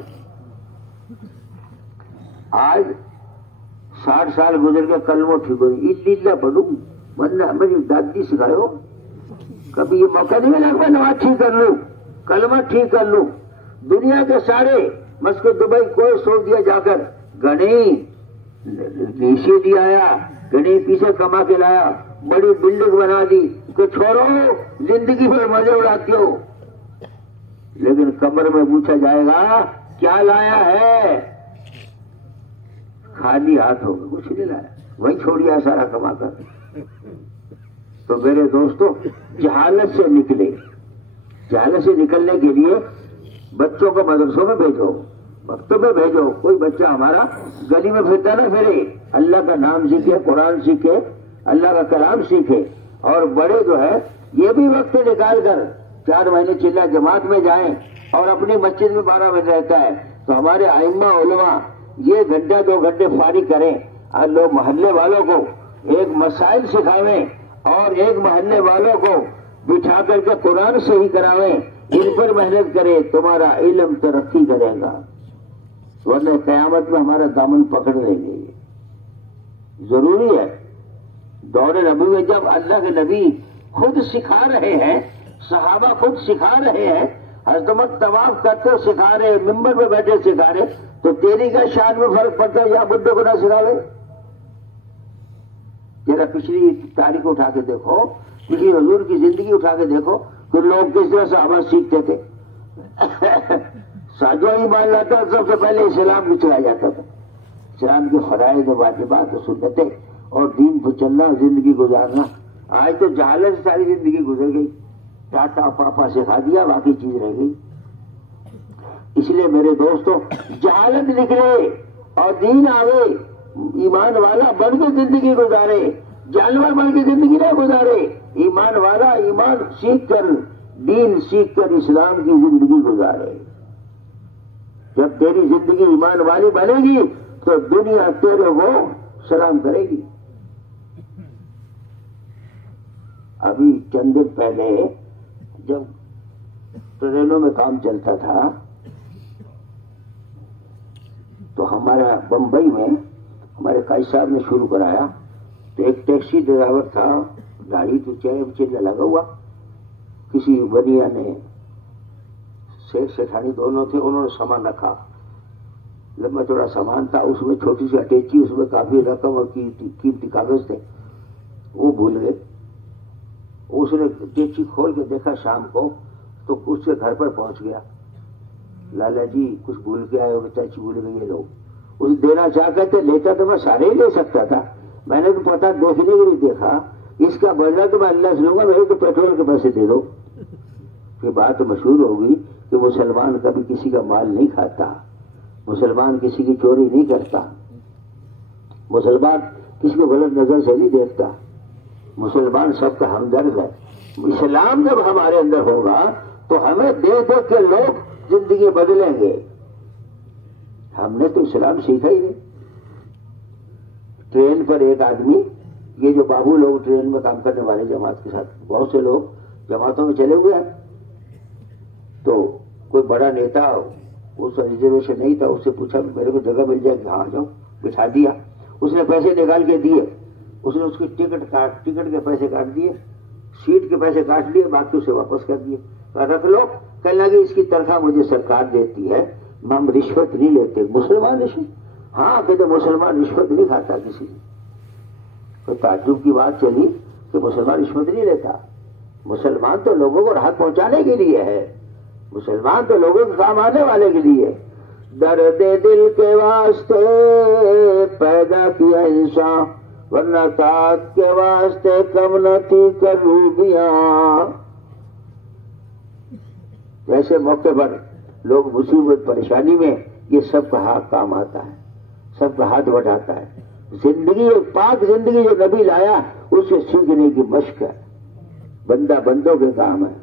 آج 60 سال گزر کے کلمہ ٹھیک ہوئی، اللہ پڑھوں، ورنہ میری دادی سکھاؤ، کبھی یہ موقع نہیں ملا میں نماز ٹھیک کر لوں، کلمہ ٹھیک کر لوں۔ دنیا کے سارے مسجد دبئی کوئی سوچ دیا جا کر، گھنی نیشے دی آیا، گھنی پیچھے کما کے لایا، بڑی بلڈنگ بنا دی کہ چھوڑو زندگی میں مزے اڑاتے ہو، لیکن قبر میں پوچھا جائے گا کیا لایا ہے؟ خالی ہاتھ ہوگا، کچھ نہیں لایا، وہی چھوڑیا سارا کما کر۔ تو میرے دوستو، جہالت سے نکلے، جہالت سے نکلنے کے لیے بچوں کو مدرسوں میں بھیجو، وقتوں میں بھیجو۔ کوئی بچہ ہمارا گلی میں پھرتا نہ پھرے، اللہ کا نام سیکھے، قرآن سیکھے، اللہ کا کلام سیکھے۔ اور بڑے جو ہے یہ بھی وقت نکال کر 4 مہینے چلا جماعت میں جائیں اور اپنی مسجد میں 12 بجے رہتا ہے، تو ہمارے ائمہ علماء یہ گھنٹہ 2 گھنٹے فارغ کریں اور لوگ محلے والوں کو ایک مسائل سکھاویں اور ایک محلے والوں کو بٹھا کر کے قرآن صحیح کراویں، ان پر محنت کرے، تمہارا علم ترقی کرے گا، ورنہ قیامت میں ہمارا دامن پکڑ لیں گے۔ ضروری ہے دور نبی میں جب اللہ کے نبی خود سکھا رہے ہیں، صحابہ خود سکھا رہے ہیں، حضرت عمر طواف کرتے سکھا رہے، ممبر پہ بیٹھے سکھا رہے، تو تیری کا شان میں فرق پڑتا ہے یا بڈھوں کو نہ سکھاوے؟ ذرا پچھلی تاریخ اٹھا کے دیکھو، پچھلی حضور کی زندگی اٹھا کے دیکھو کہ لوگ کس طرح صحابہ سیکھتے تھے۔ جو ایمان لاتا سب سے پہلے اسلام کو چلایا جاتا تھا، اسلام کے فرائض واجبات سنتیں اور دین پر چلنا، زندگی گزارنا۔ آج تو جہالت سے ساری زندگی گزر گئی، ٹاٹا پاپا سکھا دیا، باقی چیز رہ گئی۔ اس لیے میرے دوستو، جہالت نکلے اور دین آوے، ایمان والا بن کے زندگی گزارے، جانور بن کے زندگی نہ گزارے، ایمان والا ایمان سیکھ کر، دین سیکھ کر اسلام کی زندگی گزارے۔ جب تیری زندگی ایمان والی بنے گی تو دنیا تیرے کو سلام کرے گی۔ ابھی چند دن پہلے جب ٹرینوں میں کام چلتا تھا تو ہمارا بمبئی میں ہمارے قائد صاحب نے شروع کرایا، تو ایک ٹیکسی ڈرائیور تھا، گاڑی تو چہرے چلنے لگا ہوا، کسی بنیا نے سیٹ سیٹھانی دونوں تھے، انہوں نے سامان رکھا، لمبا چوڑا سامان تھا، اس میں چھوٹی سی اٹیچی، اس میں کافی رقم اور قیمتی کاغذ تھے، وہ بھول گئے۔ اس نے اٹیچی کھول کے دیکھا شام کو تو اس کے گھر پر پہنچ گیا، لالا جی کچھ بھول کے آئے ہو، اٹیچی بھول گئی یہ لوگ، اسے دینا چاہ کر کے لیتا تو میں سارے ہی لے سکتا تھا، میں نے تو پتا دیکھنے کے لیے دیکھا، اس کا بدلہ تو میں اللہ سے لوں گا، میرے تو پیٹرول کے پیسے دے دو۔ یہ بات مشہور ہوگی کہ مسلمان کبھی کسی کا مال نہیں کھاتا، مسلمان کسی کی چوری نہیں کرتا، مسلمان کسی کو غلط نظر سے نہیں دیکھتا، مسلمان سب کا ہمدرد ہے۔ اسلام جب ہمارے اندر ہوگا تو ہمیں دیکھ دیکھ کے لوگ زندگی بدلیں گے. ہم نے تو اسلام سیکھا ہی نہیں. ٹرین پر ایک آدمی، یہ جو بابو لوگ ٹرین میں کام کرنے والے جماعت کے ساتھ، بہت سے لوگ جماعتوں میں چلے ہوئے ہیں، تو کوئی بڑا نیتا اس ریزرویشن نہیں تھا، اس سے پوچھا میرے کو جگہ مل جائے گی؟ ہاں جاؤ. بٹھا دیا. اس نے پیسے نکال کے دیے، اس نے اس کی ٹکٹ کے پیسے کاٹ دیے، سیٹ کے پیسے کاٹ لیے، باقی اسے واپس کر دیے. رکھ لو. کہنے لگے اس کی تنخواہ مجھے سرکار دیتی ہے، ہم رشوت نہیں لیتے. مسلمان رشوت؟ ہاں کہتے مسلمان رشوت نہیں کھاتا کسی نے. تو تعجب کی بات چلی کہ مسلمان رشوت نہیں لیتا. مسلمان تو لوگوں کو راحت پہنچانے کے لیے ہے، مسلمان تو لوگوں کے کام آنے والے کے لیے. درد دل کے واسطے پیدا کیا انسان، ورنہ طاق کے واسطے کم نہ تھی کروبیاں. ایسے موقع پر لوگ مصیبت پریشانی میں یہ سب کا ہاتھ کام آتا ہے، سب کا ہاتھ بڑھاتا ہے. زندگی ایک پاک زندگی جو نبی لایا اس سے سیکھنے کی مشق ہے. بندہ بندوں کے کام ہے.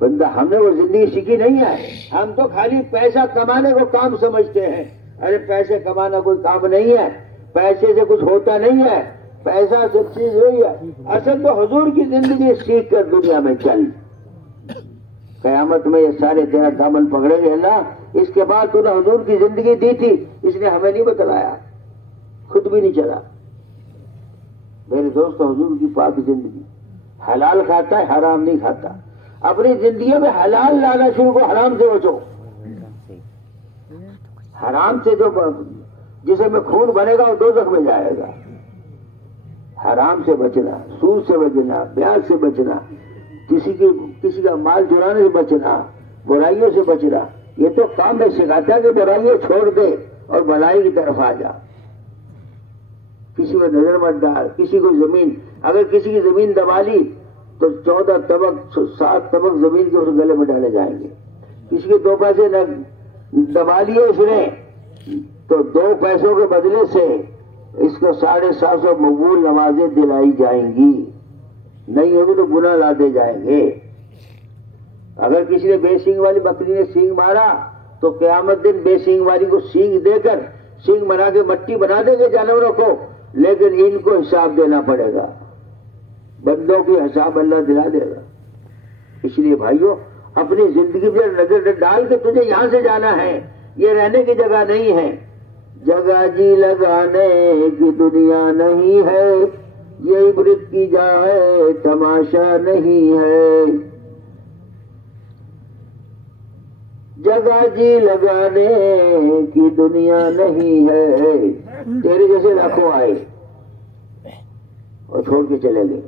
بندہ ہم نے وہ زندگی سیکھی نہیں ہے. ہم تو خالی پیسہ کمانے کو کام سمجھتے ہیں. ارے پیسے کمانا کوئی کام نہیں ہے، پیسے سے کچھ ہوتا نہیں ہے، پیسہ سب چیز وہی ہے. اصل تو حضور کی زندگی سیکھ کر دنیا میں چل. قیامت میں یہ سارے تیرا دامن پکڑیں گے اللہ. اس کے بعد تو نے حضور کی زندگی دی تھی، اس نے ہمیں نہیں بتلایا، خود بھی نہیں چلا. میرے دوست حضور کی پاک زندگی، حلال کھاتا ہے، حرام نہیں کھاتا. اپنی زندگی میں حلال لانا شروع کو، حرام سے بچو. حرام سے جو جسے میں خون بنے گا وہ دوزخ میں جائے گا. حرام سے بچنا، سود سے بچنا، بیاج سے بچنا، کسی کا مال چرانے سے بچنا، برائیوں سے بچنا. یہ تو کام میں سکھاتا ہے کہ برائیوں چھوڑ دے اور بھلائی کی طرف آ جا. کسی کو نظر مت ڈال. کسی کو زمین، اگر کسی کی زمین دبا لی تو 14 طبق 7 طبق زمین کے اس گلے میں ڈالے جائیں گے. کسی کے 2 پیسے دبا لیے اس نے تو 2 پیسوں کے بدلے سے اس کو 750 مقبول نمازیں دلائی جائیں گی. نہیں ہوگی تو گناہ لادے جائیں گے. اگر کسی نے بے سینگ والی بکری نے سینگ مارا تو قیامت دن بے سینگ والی کو سینگ دے کر سینگ بنا کے مٹی بنا دیں گے جانوروں کو، لیکن ان کو حساب دینا پڑے گا. بندوں کی حساب اللہ دلا دے گا. اس لیے بھائیوں اپنی زندگی پر نظر ڈال کے تجھے یہاں سے جانا ہے. یہ رہنے کی جگہ نہیں ہے. جگہ جی لگانے کی دنیا نہیں ہے، یہ عبرت کی جا ہے، تماشا نہیں ہے. جگہ جی لگانے کی دنیا نہیں ہے. تیرے جیسے لاکھوں آئے اور چھوڑ کے چلے گئے.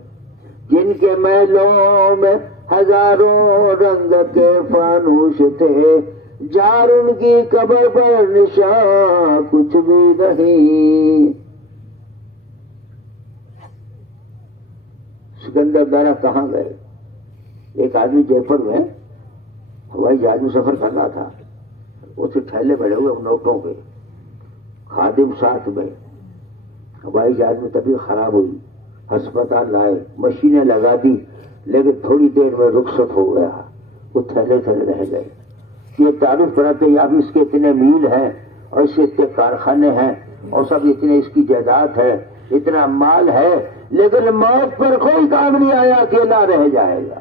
جن کے محلوں میں ہزاروں رنگ کے فانوس تھے، جار ان کی قبر پر نشان کچھ بھی نہیں. سکندر دارا کہاں گئے؟ ایک آدمی جے پور میں ہوائی جہاز میں سفر کر رہا تھا. اسے ٹھہلے بیٹھے ہوئے نوٹوں پہ، خادم ساتھ میں. ہوائی جہاز میں طبیعت خراب ہوئی، ہسپتال لائے، مشینیں لگا دی، لیکن تھوڑی دیر میں رخصت ہو گیا. وہ تھیلے تھیلے رہ گئے. یہ تعریف کراتے یا بھی اس کے اتنے میل ہیں اور اس کے اتنے کارخانے ہیں اور سب اتنے اس کی جائیداد ہے، اتنا مال ہے، لیکن موت پر کوئی کام نہیں آیا، اکیلا رہ جائے گا.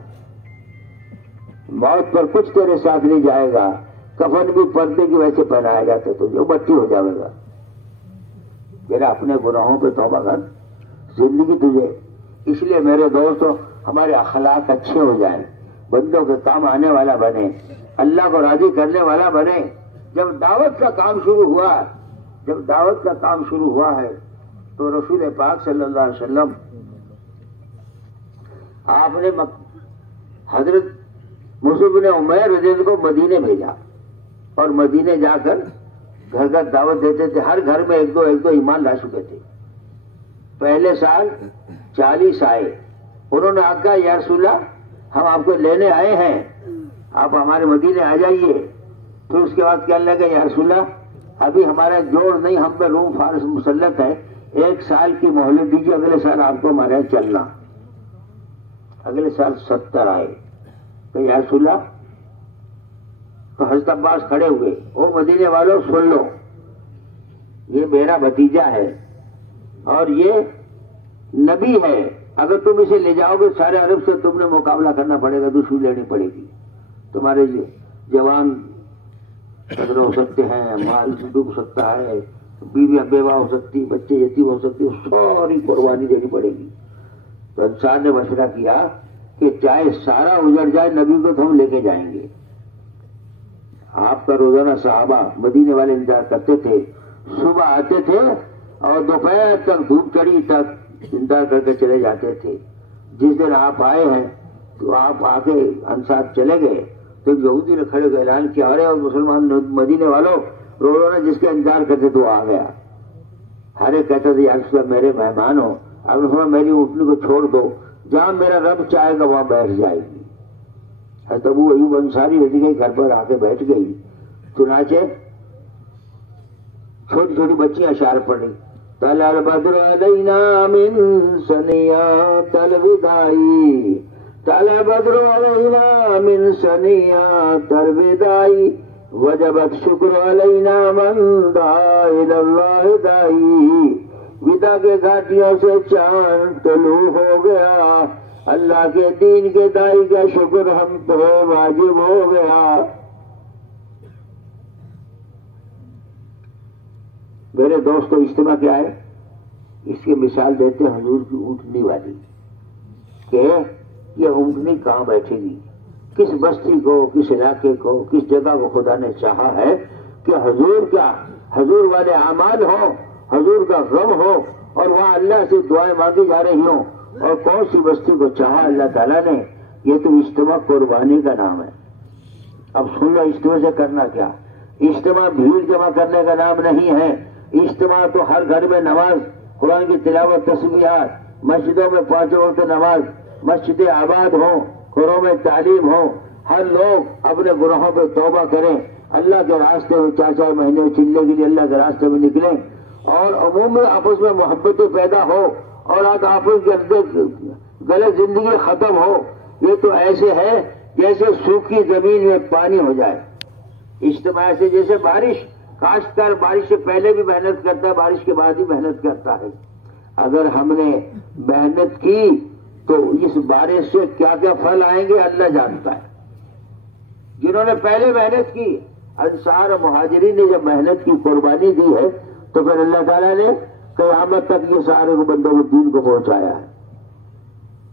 موت پر کچھ تیرے ساتھ نہیں جائے گا. کفن بھی پردے کی وجہ سے پہنایا جاتا تو جو بچی ہو جائے گا. میرا اپنے گناہوں پہ توبہ کر. زندگی تجھے اس لیے میرے دوستوں ہمارے اخلاق اچھے ہو جائیں، بندوں کے کام آنے والا بنے، اللہ کو راضی کرنے والا بنے. جب دعوت کا کام شروع ہوا ہے تو رسول پاک صلی اللہ علیہ وسلم آپ نے حضرت مصعب بن عمیر رضی اللہ عنہ کو مدینے بھیجا اور مدینے جا کر گھر گھر دعوت دیتے تھے. ہر گھر میں ایک دو ایمان لا چکے تھے. پہلے سال 40 آئے. انہوں نے کہا یا رسول اللہ ہم آپ کو لینے آئے ہیں، آپ ہمارے مدینے آ جائیے. پھر اس کے بعد کہنے لگے یا رسول اللہ ابھی ہمارا جوڑ نہیں، ہم پہ روم فارس مسلط ہے، 1 سال کی مہلت دیجیے، اگلے سال آپ کو ہمارے یہاں چلنا. اگلے سال 70 آئے تو یا رسول اللہ، تو حضرت عباس کھڑے ہوئے، او مدینے والوں سن لو، یہ میرا بھتیجا ہے اور یہ نبی ہے، اگر تم اسے لے جاؤ گے سارے عرب سے تم نے مقابلہ کرنا پڑے گا، دشمنی لڑنی پڑے گی، تمہارے جوان قدر ہو سکتے ہیں، مال ڈوب سکتا ہے، بیویاں بیوہ ہو سکتی، بچے یتیم ہو سکتی، ساری قربانی دینی پڑے گی۔ تو انصار نے مشورہ کیا کہ چاہے سارا اجڑ جائے نبی کو تو ہم لے کے جائیں گے۔ آپ کا روزانہ صحابہ مدینے والے انتظار کرتے تھے، صبح آتے تھے اور دوپہر تک دھوپ چڑھی تک انتظار کر کے چلے جاتے تھے۔ جس دن آپ آئے ہیں تو آپ آگے انصار چلے گئے تو ایک یہودی نے کھڑے اعلان کیا، ارے اور مسلمان مدینے والوں روزانہ جس کا انتظار کرتے تو آ گیا۔ ہر ایک کہتا تھا یا رسول اللہ میرے مہمان ہو، اب نے میری اونٹنی کو چھوڑ دو، جہاں میرا رب چاہے گا وہاں بیٹھ جائے گی۔ حضرت ابو ایوب انصاری رضی گئی گھر پر آ کے بیٹھ گئی، چنانچہ چھوٹی چھوٹی بچیاں اشعار پڑھی، طلع البدر علینا من ثنیات الوداع، طلع البدر علینا من ثنیات الوداع، وجبت شکر علینا من دعا الی اللہ داعی، ودا کے گھاٹیوں سے چاند طلوع ہو گیا، اللہ کے دین کے دائی کا شکر ہم پہ واجب ہو گیا۔ میرے دوستو اجتماع کیا ہے؟ اس کی مثال دیتے ہیں حضور کی اونٹنی والی، کہ یہ اونٹنی کہاں بیٹھے گی، کس بستی کو، کس علاقے کو، کس جگہ کو خدا نے چاہا ہے کہ حضور والے اعمال ہوں، حضور کا غم ہو اور وہاں اللہ سے دعائیں مانگی جا رہی ہوں، اور کون سی بستی کو چاہا اللہ تعالیٰ نے؟ یہ تو اجتماع قربانی کا نام ہے۔ اب سن لو اجتماع سے کرنا کیا؟ اجتماع بھیڑ جمع کرنے کا نام نہیں ہے، اجتماع تو ہر گھر میں نماز، قرآن کی تلاوت، تسبیحات، مسجدوں میں 5 وقت نماز، مسجدیں آباد ہوں، گھروں میں تعلیم ہو، ہر لوگ اپنے گناہوں پہ توبہ کریں، اللہ کے راستے میں 4 مہینے چلنے کے لیے اللہ کے راستے میں نکلیں، اور عموم میں آپس میں محبتیں پیدا ہو اور آپس کے غلط زندگی ختم ہو۔ یہ تو ایسے ہے جیسے سوکھی زمین میں پانی ہو جائے۔ اجتماع سے جیسے بارش، کاشتکار بارش سے پہلے بھی محنت کرتا ہے، بارش کے بعد ہی محنت کرتا ہے۔ اگر ہم نے محنت کی تو اس بارش سے کیا کیا پھل آئیں گے اللہ جانتا ہے۔ جنہوں نے پہلے محنت کی، انصار اور مہاجرین نے جب محنت کی، قربانی دی ہے، تو پھر اللہ تعالیٰ نے قیامت تک یہ سارے بندوں کو دین کو پہنچایا ہے۔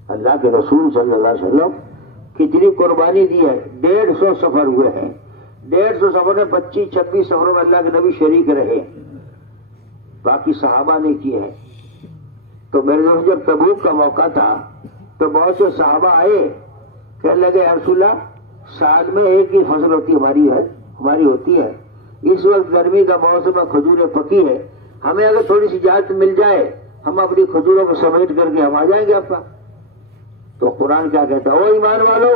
اللہ کے رسول صلی اللہ علیہ وسلم کتنی قربانی دی ہے، 150 سفر ہوئے ہیں، 150 سفر میں 25-26 سفروں میں اللہ کے نبی شریک رہے، باقی صحابہ نے کیے ہیں۔ تو میرے دوست جب تبوک کا موقع تھا تو بہت سے صحابہ آئے، کہنے لگے یا رسول اللہ سال میں ایک ہی فصل ہوتی ہماری ہوتی ہے، اس وقت گرمی کا موسم میں کھجوریں پکی ہے، ہمیں اگر تھوڑی سی اجازت مل جائے ہم اپنی کھجوروں کو سمیٹ کر کے ہم آ جائیں گے آپ کا۔ تو قرآن کیا کہتا ہے؟ او ایمان والو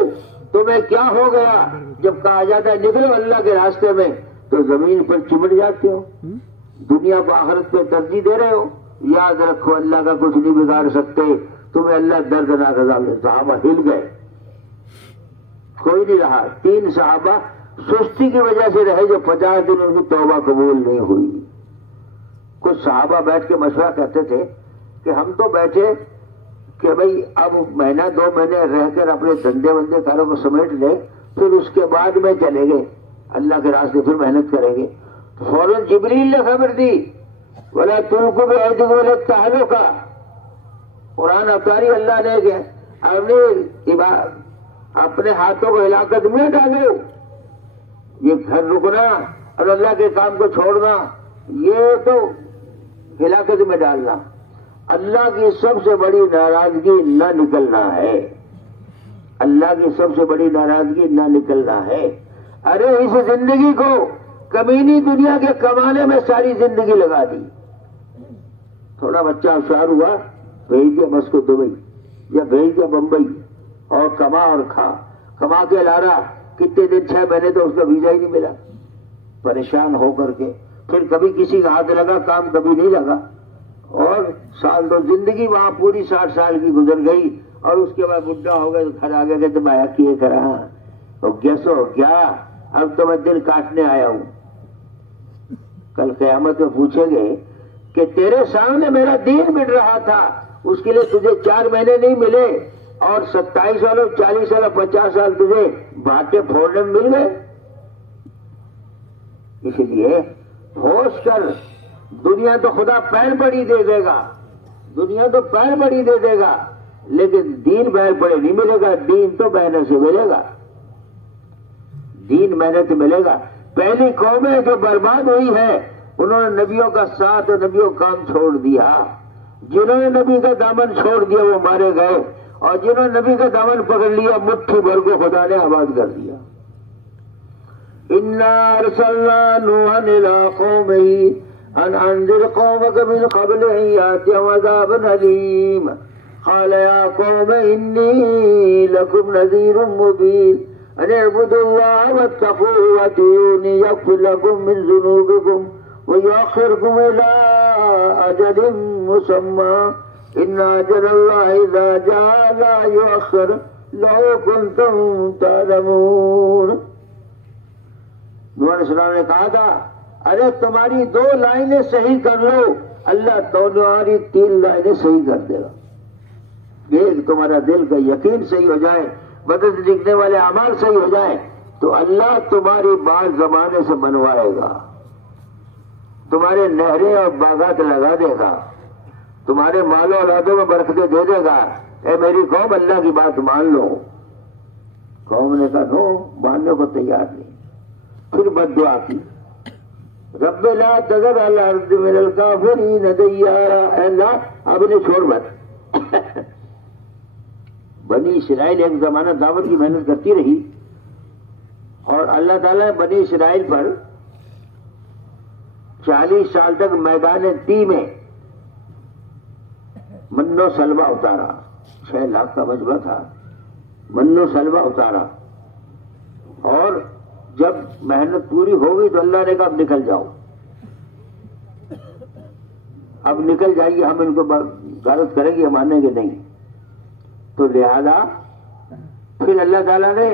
تمہیں کیا ہو گیا؟ جب کہا جاتا ہے نکلو اللہ کے راستے میں تو زمین پر چمٹ جاتے ہو، دنیا کو آخرت پہ ترجیح دے رہے ہو۔ یاد رکھو اللہ کا کچھ نہیں بگاڑ سکتے، تمہیں اللہ دردناک عذاب دے۔ صحابہ ہل گئے، کوئی نہیں رہا۔ 3 صحابہ سستی کی وجہ سے رہے جو 50 دن ان کی توبہ قبول نہیں ہوئی۔ کچھ صحابہ بیٹھ کے مشورہ کرتے تھے کہ ہم تو بیٹھے کہ بھئی اب مہینہ 2 مہینے رہ کر اپنے دھندے وندے کاروں کو سمیٹ لیں، پھر اس کے بعد میں چلیں گے اللہ کے راستے، پھر محنت کریں گے۔ تو فوراً جبریل نے خبر دی وَلَا تُلْقُوا بِأَيْدِيكُمْ إِلَى التَّهْلُكَةِ، قرآن اتاری اللہ نے کہ اپنے ہاتھوں کو ہلاکت میں ڈالو۔ یہ گھر رکنا اور اللہ کے کام کو چھوڑنا یہ تو ہلاکت میں ڈالنا۔ اللہ کی سب سے بڑی ناراضگی نہ نکلنا ہے، اللہ کی سب سے بڑی ناراضگی نہ نکلنا ہے۔ ارے اس زندگی کو کمینی دنیا کے کمانے میں ساری زندگی لگا دی۔ تھوڑا بچہ ہوشیار ہوا، بھیج دیا بس کو دبئی یا بھیج دیا بمبئی، اور کما اور کما کے لا رہا، کتنے دن 6 مہینے تو اس کا ویزا ہی نہیں ملا، پریشان ہو کر کے پھر کبھی کسی کا ہاتھ لگا کام کبھی نہیں لگا، اور سال 2 زندگی وہاں پوری 60 سال کی گزر گئی، اور اس کے بعد بڈھا ہو گئے تو گھر آ گیا کہ تم آیا کیے کرا تو گیسو کیا اب تو میں دل کاٹنے آیا ہوں. کل قیامت میں پوچھیں گے کہ تیرے سامنے میرا دین مٹ رہا تھا, اس کے لیے تجھے 4 مہینے نہیں ملے اور 27 سال 40 سال 50 سال تجھے بھاٹے پھوڑنے میں مل گئے. اس لیے ہوش کر, دنیا تو خدا پیر پڑی دے دے گا, دنیا تو پیر پڑی دے دے گا, لیکن دین پیر پڑے نہیں ملے گا. دین تو محنت سے ملے گا, دین محنت سے ملے گا. پہلی قومیں جو برباد ہوئی ہے انہوں نے نبیوں کا ساتھ اور نبیوں کا کام چھوڑ دیا. جنہوں نے نبی کا دامن چھوڑ دیا وہ مارے گئے, اور جنہوں نے نبی کا دامن پکڑ لیا مٹھی بھر کو خدا نے آباد کر دیا. انا ارسلنا نوحا الى قومه ان انذر قومك من قبل ان ياتيهم عذاب اليم قال يا قوم اني لكم نذير مبين ان اعبدوا الله واتقوه واتقوني يغفر لكم من ذنوبكم ويؤخركم الى اجل مسمى ان اجل الله اذا جاء لا يؤخر لو كنتم تعلمون. نوح علیہ السلام نے کہا تھا ارے تمہاری 2 لائنیں صحیح کر لو, اللہ تمہاری 3 لائنیں صحیح کر دے گا. ایک تمہارا دل کا یقین صحیح ہو جائے, بدل لکھنے والے اعمال صحیح ہو جائیں تو اللہ تمہاری بات زمانے سے بنوائے گا, تمہارے نہریں اور باغات لگا دے گا, تمہارے مال و اولادوں میں برکتیں دے دے گا. اے میری قوم اللہ کی بات مان لو. قوم نے کہا نو, ماننے کو تیار نہیں. پھر بد دعا کی, رب لا تذر علی الارض من الکافرین دیارا, اے اللہ اب انہیں چھوڑ مت. بنی اسرائیل ایک زمانہ دعوت کی محنت کرتی رہی اور اللہ تعالیٰ نے بنی اسرائیل پر 40 سال تک میدان تی میں من و سلوہ اتارا. 6 لاکھ کا مجمع تھا, من و سلوہ اتارا, اور جب محنت پوری ہو گئی تو اللہ نے کہا اب نکل جاؤ, اب نکل جائیے, ہم ان کو غلط کریں گے, مانیں گے نہیں. تو لہذا پھر اللہ تعالیٰ نے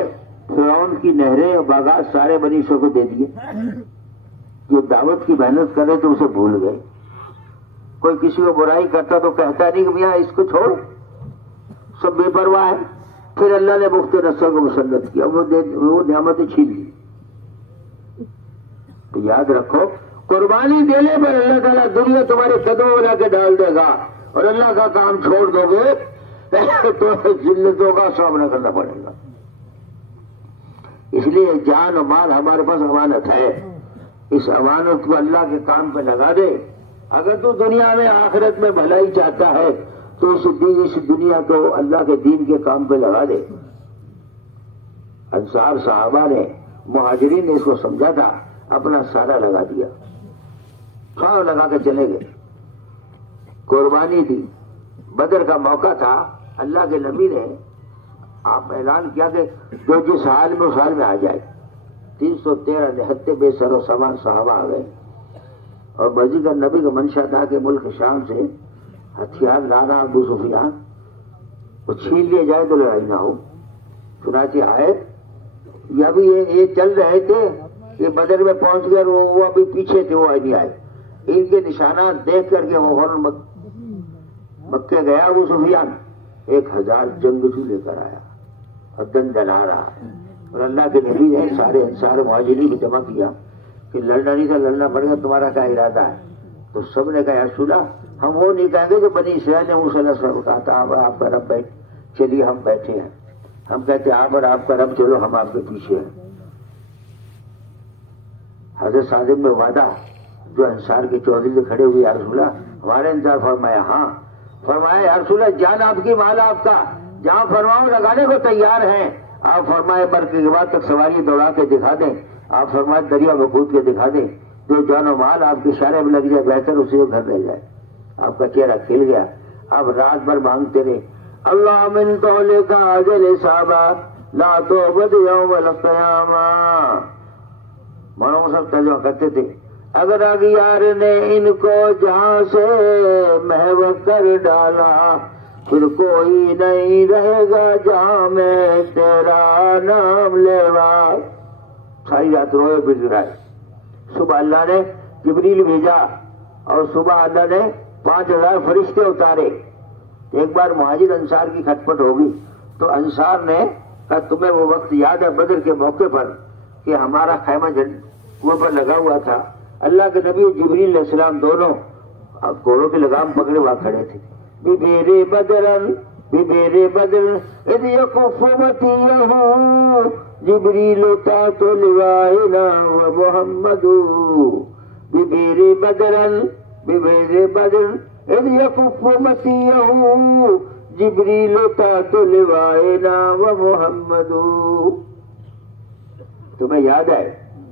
فرعون کی نہریں اور باغات سارے بنی اسرائیل کو دے دیے. جو دعوت کی محنت کرے تو اسے بھول گئے. کوئی کسی کو برائی کرتا تو کہتا نہیں کہ میاں اس کو چھوڑ, سب بے پرواہ ہے. پھر اللہ نے مفت نصر کو مسلط کیا, وہ نعمتیں چھین لی. تو یاد رکھو قربانی دینے پر اللہ تعالیٰ دنیا تمہارے قدموں میں لا کے ڈال دے گا, اور اللہ کا کام چھوڑ دو گے تو ذلتوں کا سامنا کرنا پڑے گا. اس لیے جان و مال ہمارے پاس امانت ہے, اس امانت کو اللہ کے کام پہ لگا دے. اگر تو دنیا میں آخرت میں بھلائی چاہتا ہے تو اس دنیا کو اللہ کے دین کے کام پہ لگا دے. انصار صحابہ نے, مہاجرین نے اس کو سمجھا تھا, اپنا سارا لگا دیا, سارا لگا کے چلے گئے. قربانی تھی, بدر کا موقع تھا, اللہ کے نبی نے آپ اعلان کیا کہ جو جس حال میں اس حال میں آ جائے. 313 نہتے بے سر و سوار صحابہ آ گئے, اور بزی کا نبی کا منشا تھا کہ ملک شام سے ہتھیار لانا ابو سفیان, وہ چھین لیے جائے تو لڑائی نہ ہو. چنانچہ آئے, یہ چل رہے تھے, یہ بدر میں پہنچ گئے, وہ ابھی پیچھے تھے, وہ نہیں آئے. ان کے نشانات دیکھ کر کے وہ مکے گیا ابو سفیان, 1000 جنگجو لے کر آیا اور دندنا رہا ہے. اور اللہ کے نبی نے سارے مہاجرین کو جمع کیا کہ لڑنا نہیں تھا, لڑنا پڑے گا, تمہارا کیا ارادہ ہے؟ تو سب نے کہا یا رسول اللہ, ہم وہ نہیں کہیں گے کہ بنی اسرائیل نے موسیٰ علیہ السلام کو کہا تھا آپ کا رب بیٹھ, چلیے ہم بیٹھے ہیں. ہم کہتے ہیں آپ اور آپ کا رب چلو, ہم آپ کے پیچھے ہیں. حضرت صادق میں وعدہ جو انصار کے چودھری سے کھڑے ہوئے, یا رسول اللہ ہمارے انتظار. فرمایا ہاں. فرمایا یا رسول اللہ جان آپ کی مال آپ کا, جہاں فرماؤ لگانے کو تیار ہیں. آپ فرمائے برقی کے بعد تک سواری دوڑا کے دکھا دیں. آپ فرمائے دریا میں کود کے دکھا دیں. جو جان و مال آپ کے اشارے میں لگ جائے بہتر اسی کو گھر لے جائے. آپ کا چہرہ کھل گیا. آپ رات بھر مانگتے رہے, اللہ من تولے کا اجل صحابہ لا توبد یوم القیامہ. مولانا صاحب ترجمہ کرتے تھے, اگر اغیار نے ان کو جہاں سے محو کر ڈالا پھر کوئی نہیں رہے گا جہاں میں تیرا نام لیوا۔ ساری رات روئے پھر گرائے۔ صبح اللہ نے جبریل بھیجا اور صبح اللہ نے 5000 فرشتے اتارے۔ ایک بار مہاجر انصار کی کھٹپٹ ہوگی تو انصار نے کہا تمہیں وہ وقت یاد ہے بدر کے موقع پر کہ ہمارا خیمہ کنویں پر لگا ہوا تھا، اللہ کے نبی جبریل علیہ السلام دونوں گھوڑوں کی لگام پکڑے وہاں کھڑے تھے۔ بِبِيرِ بدرن بِبِيرِ بدر اذ يقف مطيعه جبريل تحت لوائنا ومحمد بِبِيرِ بدرن بِبِيرِ بدر اذ يقف مطيعه جبريل تحت لوائنا ومحمد۔ تمہیں یاد ہے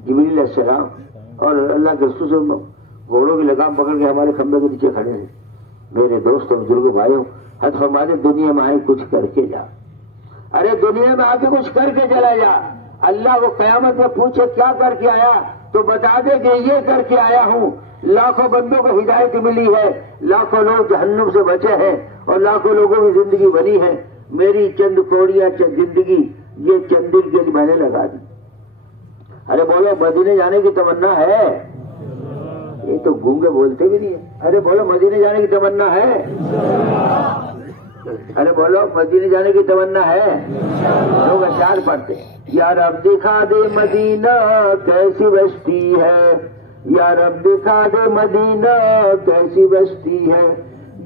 جبریل علیہ السلام اور اللہ کے رسول سے گھوڑوں کی لگام پکڑ کے ہمارے کھمبے کے نیچے کھڑے ہیں۔ میرے دوستوں بزرگوں بھائیوں، حد فرمانے دنیا میں آئے کچھ کر کے جا۔ ارے دنیا میں آ کے کچھ کر کے چلا جا۔ اللہ وہ قیامت میں پوچھے کیا کر کے آیا تو بتا دے کہ یہ کر کے آیا ہوں۔ لاکھوں بندوں کو ہدایت ملی ہے، لاکھوں لوگ جہنم سے بچے ہیں اور لاکھوں لوگوں کی زندگی بنی ہے۔ میری چند کوڑیاں چند زندگی یہ چند دن کے لیے میں نے لگا دی۔ ارے بولو مدینے جانے کی تمنا ہے؟ یہ تو گونگے بولتے بھی نہیں ہے۔ ارے بولو مدینے جانے کی تمنا ہے؟ ارے بولو مدینے جانے کی تمنا ہے؟ لوگ اشعار پڑھتے ہیں، یا رب دکھا دے مدینہ کیسی بستی ہے، یا رب دکھا دے مدینہ کیسی بستی ہے،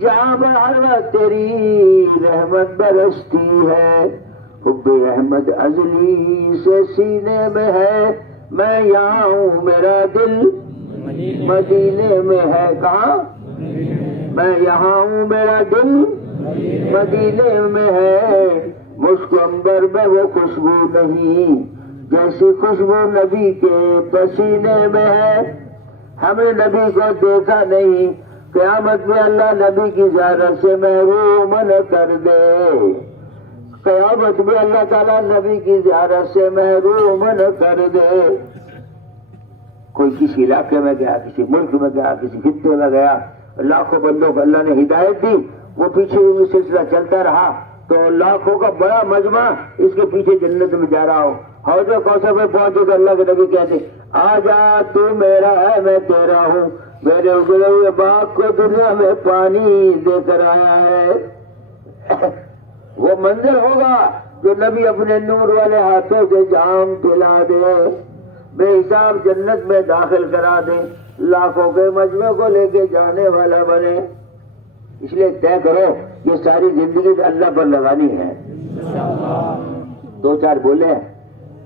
جہاں ہر وقت تیری رحمت برستی ہے۔ حب احمد ازلی سے سینے میں ہے، میں یہاں ہوں میرا دل مدینے میں ہے۔ کہاں؟ میں یہاں ہوں میرا دل مدینے میں ہے۔ مشک عنبر میں وہ خوشبو نہیں جیسی خوشبو نبی کے پسینے میں ہے۔ ہم نے نبی کو دیکھا نہیں، قیامت میں اللہ نبی کی زیارت سے محروم نہ کر دے۔ قیامت میں اللہ تعالیٰ نبی کی زیارت سے محروم نہ کر دے۔ کوئی کسی علاقے میں گیا، کسی ملک میں گیا، کسی خطے میں گیا، لاکھوں بندوں کو اللہ نے ہدایت دی، وہ پیچھے بھی سلسلہ چلتا رہا تو لاکھوں کا بڑا مجمع اس کے پیچھے جنت میں جا رہا ہو۔ حوض کوثر میں پہنچے تو اللہ کے نبی کہتے آ جا تو میرا ہے میں تیرا ہوں، میرے اگلے ہوئے باغ کو دنیا میں پانی دے کر آیا ہے۔ وہ منظر ہوگا جو نبی اپنے نور والے ہاتھوں سے جام پلا دے، بے حساب جنت میں داخل کرا دے، لاکھوں کے مجمع کو لے کے جانے والا بنے۔ اس لیے طے کرو یہ ساری زندگی اللہ پر لگانی ہے۔ دو چار بولے،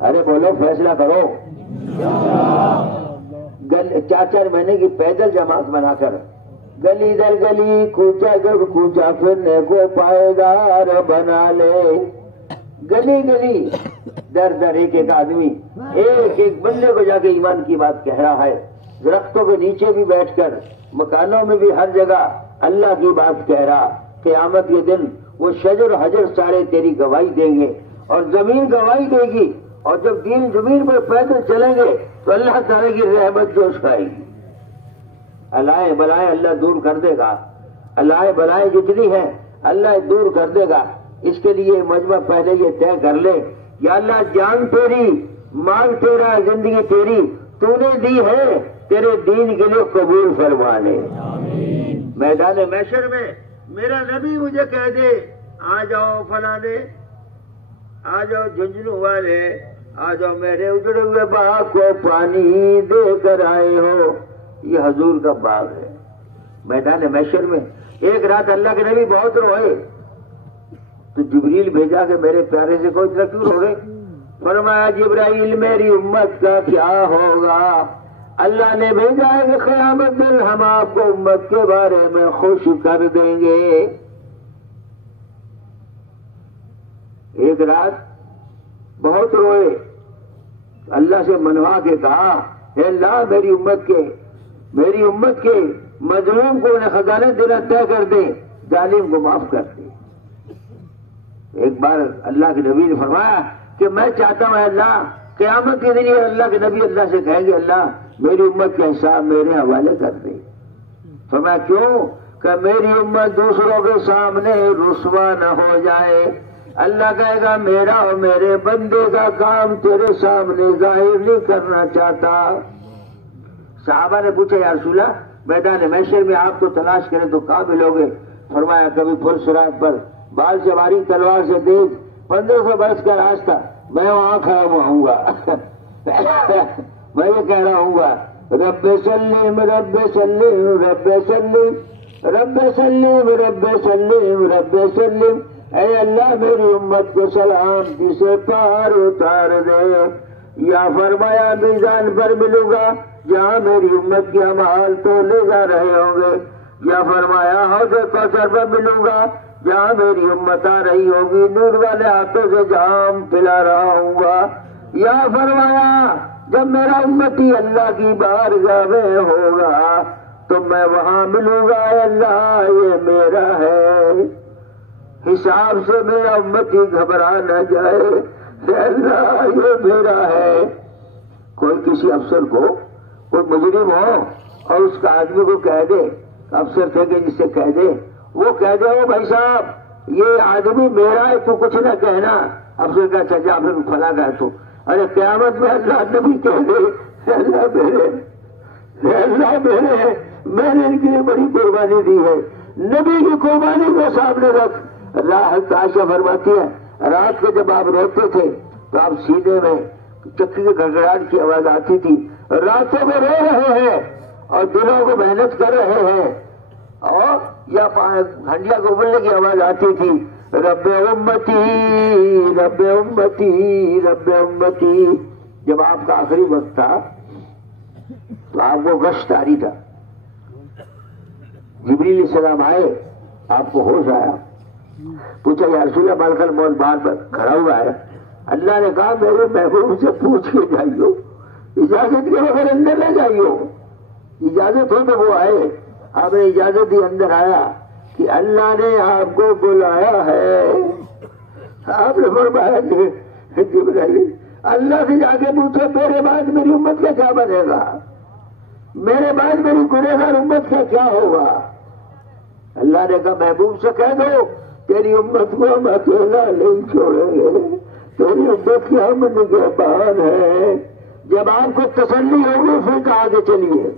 ارے بولو فیصلہ کرو۔ 4 مہینے کی پیدل جماعت بنا کر گلی در گلی کوچا در کوچا پھرنے کو پائیدار بنا لے۔ گلی گلی در در ایک آدمی ایک بندے کو جا کے ایمان کی بات کہہ رہا ہے، درختوں کے نیچے بھی بیٹھ کر، مکانوں میں بھی ہر جگہ اللہ کی بات کہہ رہا۔ قیامت کے دن وہ شجر حجر سارے تیری گواہی دیں گے اور زمین گواہی دے گی، اور جب دین زمین پر پیدل چلیں گے تو اللہ تعالیٰ کی رحمت جوش کھائے گی۔ الائے بلائے اللہ دور کر دے گا، الائے بلائے جتنی ہے اللہ دور کر دے گا۔ اس کے لیے مجمع پہلے یہ طے کر لے یا اللہ جان تیری، مال تیرا، زندگی تیری، تو نے دی ہے، تیرے دین کے لیے قبول فرما لے۔ میدان محشر میں میرا نبی مجھے کہہ دے آ جاؤ فلانے، آ جاؤ جھنجھنوں والے، آ جاؤ میرے اجڑے ہوئے باغ کو پانی دے کر آئے ہو۔ یہ حضور کا باغ ہے میدان محشر میں۔ ایک رات اللہ کے نبی بہت روئے تو جبریل بھیجا کہ میرے پیارے سے کوئی اتنا کیوں رو رہے؟ فرمایا جبرائیل میری امت کا کیا ہوگا؟ اللہ نے بھیجا ہے کہ قیامت دن ہم آپ کو امت کے بارے میں خوش کر دیں گے۔ ایک رات بہت روئے، اللہ سے منوا کے کہا اے اللہ میری امت کے مظلوم کو انہیں خزانے دینا طے کر دے، ظالم کو معاف کر دے۔ ایک بار اللہ کے نبی نے فرمایا کہ میں چاہتا ہوں اللہ قیامت کے دن اللہ کے نبی اللہ سے کہیں گے اللہ میری امت کا حساب میرے حوالے کر دے۔ فرمایا کیوں؟ کہ میری امت دوسروں کے سامنے رسوا نہ ہو جائے. اللہ کہے گا میرا اور میرے بندے کا کام تیرے سامنے ظاہر نہیں کرنا چاہتا. صحابہ نے پوچھا یا رسول اللہ میدان محشر میں آپ کو تلاش کریں تو کہاں ملو گے؟ فرمایا کبھی پل صراط پر بال سے باری تلوار سے تیز 1500 برس کا راستہ میں وہاں کھڑا ہوا ہوں گا. میں یہ کہہ رہا ہوں گا رب سلم رب سلم رب سلم رب سلم رب سلم رب سلم. اے اللہ میری امت کو سلامتی سے پار اتار دے. یا فرمایا میزان پر ملوں گا جہاں میری امت کے اعمال تو لے جا رہے ہوں گے. یا فرمایا حوض کوثر پر ملوں گا جہاں میری امت آ رہی ہوگی نور والے ہاتھوں سے جام پلا رہا ہوں گا. یا فرمایا جب میرا امتی اللہ کی بارگاہ میں ہوگا تو میں وہاں ملوں گا. اے اللہ یہ میرا ہے حساب سے میرا امتی گھبرا نہ جائے. اے اللہ یہ میرا ہے. کوئی کسی افسر کو کوئی مجرم ہو اور اس کا آدمی کو کہہ دے افسر تھے کہ جس سے کہہ دے وہ کہہ دے او بھائی صاحب یہ آدمی میرا ہے تو کچھ نہ کہنا. افسر کا چچا پھر فلاں کا تو ارے قیامت میں اللہ نبی کہہ دے اللہ میرے میں نے ان کے لیے بڑی قربانی دی ہے. نبی کی قربانی کو سامنے رکھ. اللہ عائشہ فرماتی ہے رات کو جب آپ روتے تھے تو آپ سینے میں چکی کے گھڑگھڑاہٹ کی آواز آتی تھی. راتوں میں رو رہے ہیں اور دنوں کو محنت کر رہے ہیں اور یا ہنڈیا کو ابلنے کی آواز آتی تھی رب امتی رب امتی رب امتی. جب آپ کا آخری وقت تھا تو آپ کو گشت آ رہی تھا. جبریل علیہ السلام آئے آپ کو ہوش آیا. پوچھا یا رسول اللہ ملک الموت بار پر کھڑا ہوا ہے. اللہ نے کہا میرے محبوب سے پوچھ کے جائیو اجازت کے بغیر اندر نہ جائیو. اجازت ہو تو وہ آئے. آپ نے اجازت دی اندر آیا کہ اللہ نے آپ کو بلایا ہے. آپ نے فرمایا کہ جبرائیل اللہ سے جا کے پوچھو میرے بعد میری امت کا کیا بنے گا, میرے بعد میری گنہگار امت کا کیا ہوگا. اللہ نے کہا محبوب سے کہہ دو تیری امت کو ہم اکیلا نہیں چھوڑیں گے, تیری امت کی ہم نگہبان ہیں. جب آپ کو تسلی ہوگی پھر کہا کہ چلیے